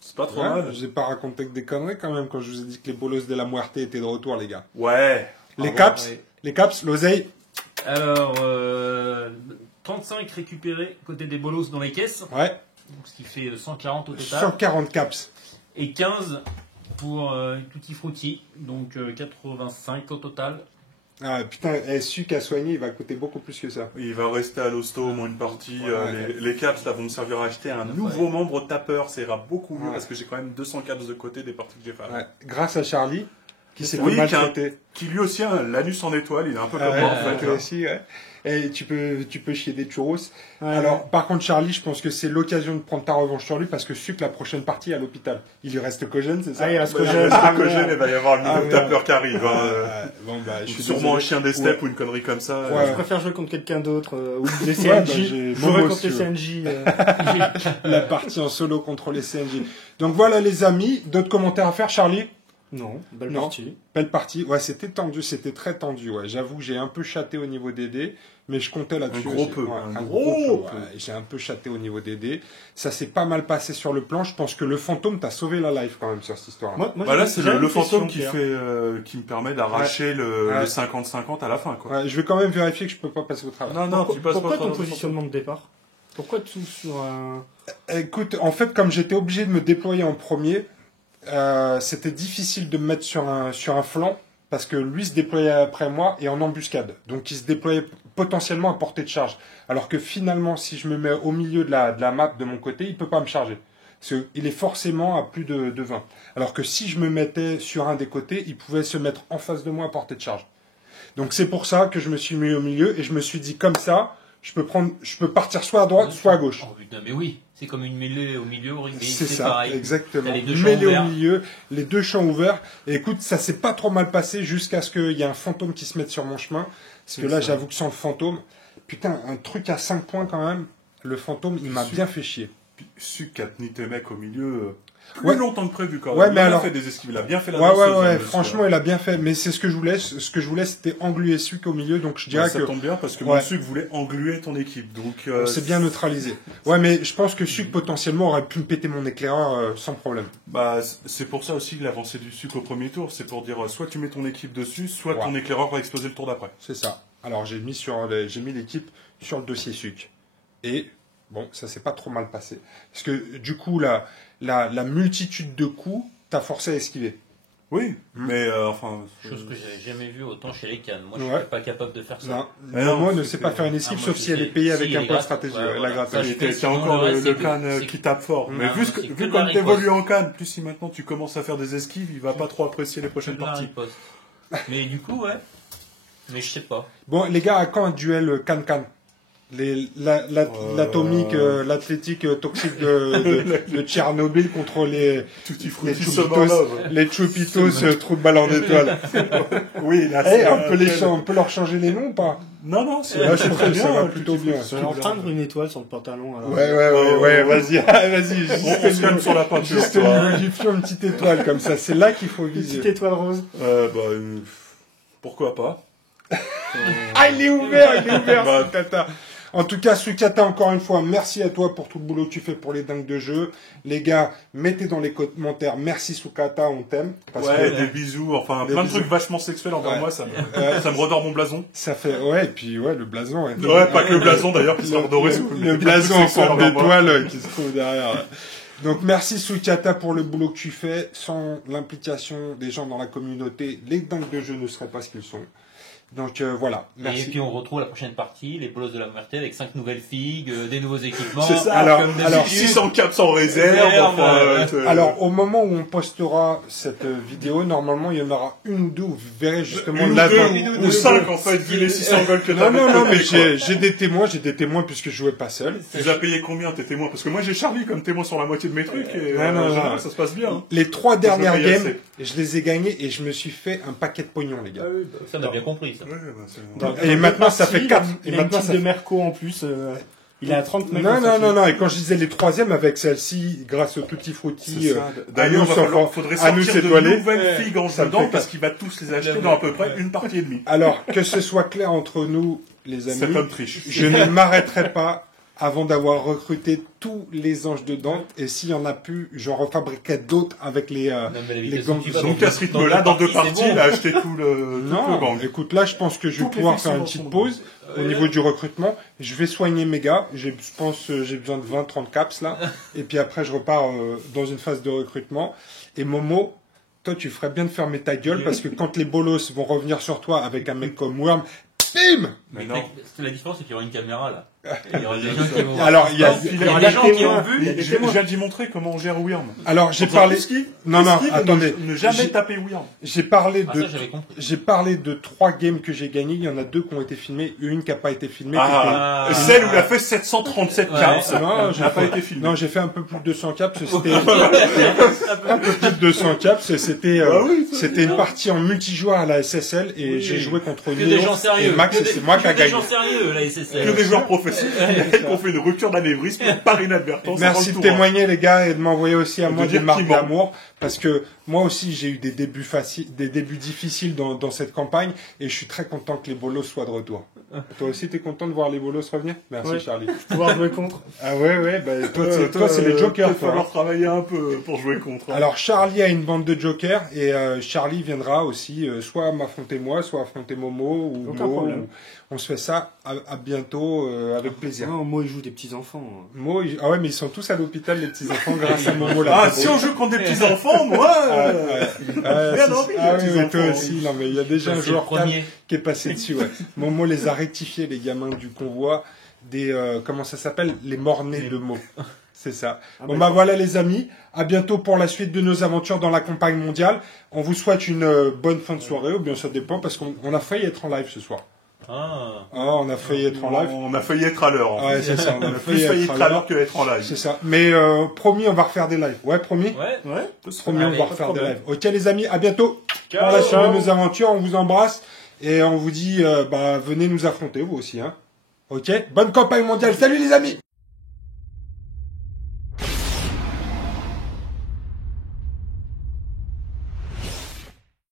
C'est pas trop ouais, mal. j'ai pas raconté que des conneries quand même quand je vous ai dit que les bolos de la Muerte étaient de retour, les gars. Ouais. Les Bravo. caps, Ouais. les caps, l'oseille. Alors, 35 récupérés côté des bolos dans les caisses, Ouais. donc ce qui fait 140 au total. 140 caps. Et 15 pour Tutti Frutti, donc 85 au total. Ah putain, Suc à soigner, il va coûter beaucoup plus que ça. Il va rester à l'hosto au moins une partie. Ouais. Les caps là vont me servir à acheter un nouveau membre tapeur. Ça ira beaucoup mieux Ouais. parce que j'ai quand même 200 caps de côté des parties que j'ai fait. Ouais. Grâce à Charlie, qui s'est Oui, fait qui a- maltraiter. Qui lui aussi a l'anus en étoile. Il est un peu Ah comme moi en ouais, fait. toi là. aussi, ouais. Et tu peux chier des churros. Alors, par contre, Charlie, je pense que c'est l'occasion de prendre ta revanche sur lui parce que Suc, la prochaine partie, est à l'hôpital. Il lui reste Cogène, c'est ça? Ah, il reste Bah, Cogène. il Ah, Cogène, il va y avoir le Ah, nouveau merde. tapeur qui arrive. Hein. Bon, bah, je suis Sûrement désolé. un chien des steppes Ouais. ou une connerie comme ça. Ouais. Je préfère jouer contre quelqu'un d'autre ou les Ouais, bah, CNJ. j'ai Je Momo, jouerai contre si les tu veux. CNJ. La partie en solo contre les CNJ. Donc voilà, les amis. D'autres commentaires à faire, Charlie? Non, belle Non. partie. Belle partie. Ouais, c'était tendu, c'était très tendu. Ouais, j'avoue, j'ai un peu chaté au niveau des dés, mais je comptais là-dessus. Un gros aussi. peu, Ouais, un un gros gros peu. peu. Ouais, j'ai un peu chaté au niveau des dés. Ça s'est pas mal passé sur le plan. Je pense que le fantôme t'a sauvé la life quand même sur cette histoire. Moi, Bah là, j'ai- c'est j'ai le une fantôme question, qui Pierre. qui me permet d'arracher le Ouais. 50-50 à la fin, quoi. Ouais, je vais quand même vérifier que je peux pas passer au travers. Non, non, tu passes Pourquoi pas ton trop- positionnement de départ? Pourquoi tout sur un... Écoute, en fait, comme j'étais obligé de me déployer en premier, c'était difficile de me mettre sur un flanc parce que lui se déployait après moi et en embuscade. Donc il se déployait potentiellement à portée de charge. Alors que finalement, si je me mets au milieu de la map de mon côté, il peut pas me charger. Parce qu'il est forcément à plus de 20. Alors que si je me mettais sur un des côtés, il pouvait se mettre en face de moi à portée de charge. Donc c'est pour ça que je me suis mis au milieu et je me suis dit comme ça, je peux partir soit à droite, soit à gauche. Oh putain, mais oui, c'est comme une mêlée au milieu, au rugby, C'est c'est ça, pareil. exactement. T'as les deux champs Mêlé au ouverts. milieu, les deux champs ouverts. Et écoute, ça s'est pas trop mal passé jusqu'à ce qu'il y ait un fantôme qui se mette sur mon chemin. Parce que C'est là, ça. j'avoue que sans le fantôme, putain, un truc à 5 points quand même, le fantôme, il m'a bien fait chier. Puis Suc a tenu tes mecs au milieu plus Ouais. longtemps que prévu, quand Ouais, même. mais Il a alors- fait des esquives, il a bien fait la Ouais, danseuse, ouais, hein, ouais, monsieur. franchement, il a bien fait. Mais c'est ce que je voulais. Ce que je voulais, c'était engluer Suc au milieu. Donc je dirais Ouais, ça que tombe bien parce que Ouais. mon Suc voulait engluer ton équipe. Donc, on s'est bien neutralisé. Ouais, mais je pense que Suc, potentiellement, aurait pu me péter mon éclaireur sans problème. bah, c'est pour ça aussi que l'avancée du Suc au premier tour, c'est pour dire soit tu mets ton équipe dessus, soit Ouais. ton éclaireur va exploser le tour d'après. C'est ça. Alors j'ai mis l'équipe sur le dossier Suc. Et bon, ça s'est pas trop mal passé. Parce que du coup, la multitude de coups t'a forcé à esquiver. Oui, mais enfin. Chose que j'avais jamais vue autant chez les cannes. Moi, je Ouais. suis pas capable de faire ça. Non, Mais non, Momo ne c'est sait pas que- faire une esquive Ah, moi, sauf je si elle sais. est payée avec Si, un elle point gratte. stratégie. Ouais, La voilà. gratte. Ça, je Et fais, t'as sinon, encore le reste, le c'est que- Cannes c'est qui que- tape fort. Mais Non, vu, c'est que vu de la comme riposte. t'évolues en Cannes, plus si maintenant tu commences à faire des esquives, il va pas trop apprécier les C'est prochaines de la parties. riposte. Mais du coup, ouais. Mais je sais pas. Bon, les gars, à quand un duel can-can? L'atomique, l'athlétique toxique de Tchernobyl contre les Tutti Chupitos, trou de balle en étoile. Oui, là, on peut leur changer les noms ou pas? Non, c'est Là, je trouve très que ça bien. va plutôt bien. Je vais empreindre une étoile sur le pantalon. Alors. Ouais, vas-y, vas-y. On se calme sur la peinture, Juste au niveau du fion, une petite étoile comme ça. C'est là qu'il faut Une viser. petite étoile rose. Pourquoi pas? Ah, il est ouvert, Bah, Sukata. En tout cas, Sukata, encore une fois, merci à toi pour tout le boulot que tu fais pour les dingues de jeu. Les gars, mettez dans les commentaires, merci Sukata, on t'aime. Des bisous, enfin, Des plein de bisous. trucs vachement sexuels envers Ouais. moi, ça me redore mon blason. Ça fait, et puis, le blason. Ouais, pas que le blason d'ailleurs, qui sera redoré. Le blason en forme d'étoile qui se trouve derrière. Donc, merci Sukata pour le boulot que tu fais. Sans l'implication des gens dans la communauté, les dingues de jeu ne seraient pas ce qu'ils sont. Donc voilà, merci. Et puis on retrouve la prochaine partie, les bolos de la Muerte avec 5 nouvelles figues, des nouveaux équipements. C'est ça, alors, 600 caps en réserve. Alors, au moment où on postera cette vidéo, normalement, il y en aura une ou deux où vous verrez justement Une l'avant. ou 5 en fait, vu les 600 gold que t'as. Non, mais j'ai des témoins puisque je jouais pas seul. Tu les as payés combien tes témoins? Parce que moi j'ai Charlie comme témoin sur la moitié de mes trucs et Non. ça se passe bien. Hein. Les 3 dernières paye games, assez. je les ai gagnés et je me suis fait un paquet de pognon, les gars. Ça, on a bien compris, ça. Ouais, c'est... Et maintenant, ça fait 4. Il a une petite de Merco en plus. Il est à 30 mètres. Non. Et quand je disais les 3e avec celle-ci, grâce au Tutti Frutti, D'ailleurs, faudrait sortir de nouvelles figues en dedans parce qu'il va tous les acheter dans à peu près une partie et demie. Alors, que ce soit clair entre nous, les amis, Cet homme triche. je ne m'arrêterai pas avant d'avoir recruté tous les anges de Dante, et s'il y en a plus, j'en refabriquerai d'autres avec les gangs. Donc à ce rythme-là, dans 2 parties, il a acheté tout le gang. Écoute, là, je pense que je vais pouvoir faire une petite pause au niveau du recrutement. Je vais soigner mes gars. Je pense j'ai besoin de 20-30 caps là. Et puis après, je repars dans une phase de recrutement. Et Momo, toi, tu ferais bien de fermer ta gueule parce que quand les bolos vont revenir sur toi avec un mec comme Worm, bim! Mais non. La différence, c'est qu'il y aura une caméra là. Il y aura des gens qui vont. Alors, il y a des gens qui ont vu. Je viens d'y montrer comment on gère Wyrm. Alors, j'ai parlé. Non, attendez. Ne jamais taper Wyrm. J'ai parlé Ah, de. ça, j'avais compris. J'ai parlé de 3 games que j'ai gagnés. Il y en a 2 qui ont été filmés, une qui n'a pas été filmée. Celle où il a fait 737 caps. Non, n'a pas été filmée. Non, j'ai fait un peu plus de 200 caps. C'était un peu plus de 200 caps. C'était une partie en multijoueur à la SSL et j'ai joué contre Que des gens Néo sérieux. et Max. Et c'est moi qui a Que des gagné. gens sérieux, la SSL. Que des joueurs professionnels qui ont fait une rupture d'anévrisme par inadvertance. Merci de témoigner les gars et de m'envoyer aussi à moi des dire marques qu'il ment. d'amour parce que moi aussi j'ai eu des débuts difficiles dans cette campagne et je suis très content que les bolos soient de retour. Toi aussi t'es content de voir les bolos revenir? Merci Ouais. Charlie. Pouvoir jouer contre. Ah ouais, bah toi c'est les jokers. Il va falloir travailler un peu pour jouer contre. Hein. Alors Charlie a une bande de jokers et Charlie viendra aussi soit m'affronter moi, soit affronter Momo ou Aucun Mo. problème. On se fait ça à bientôt avec plaisir. Non, moi, il joue des petits enfants. Mo, ah ouais mais ils sont tous à l'hôpital les petits enfants grâce à Momo là. Si on joue contre des petits enfants, moi, bien envie, ah les oui, petits mais toi enfants. aussi, non mais il y a déjà un C'est le joueur premier. qui est passé dessus, ouais. Momo les a rectifiés, les gamins du convoi, comment ça s'appelle? Les morts-nés de Mo. C'est ça. Bon bah voilà les amis, à bientôt pour la suite de nos aventures dans la campagne mondiale. On vous souhaite une bonne fin de soirée, ou bien ça dépend, parce qu'on a failli être en live ce soir. On a failli être en live. On a failli être à l'heure. En Ouais, fait. c'est ça. On a plus failli être à l'heure que être en live. C'est ça. Mais promis, on va refaire des lives. Ouais, promis. Ouais. Promis, on Allez, va pas de refaire des problème. lives. Ok les amis, à bientôt. Pour la suite de nos aventures, on vous embrasse et on vous dit, venez nous affronter vous aussi, hein. Ok. Bonne campagne mondiale. Salut les amis.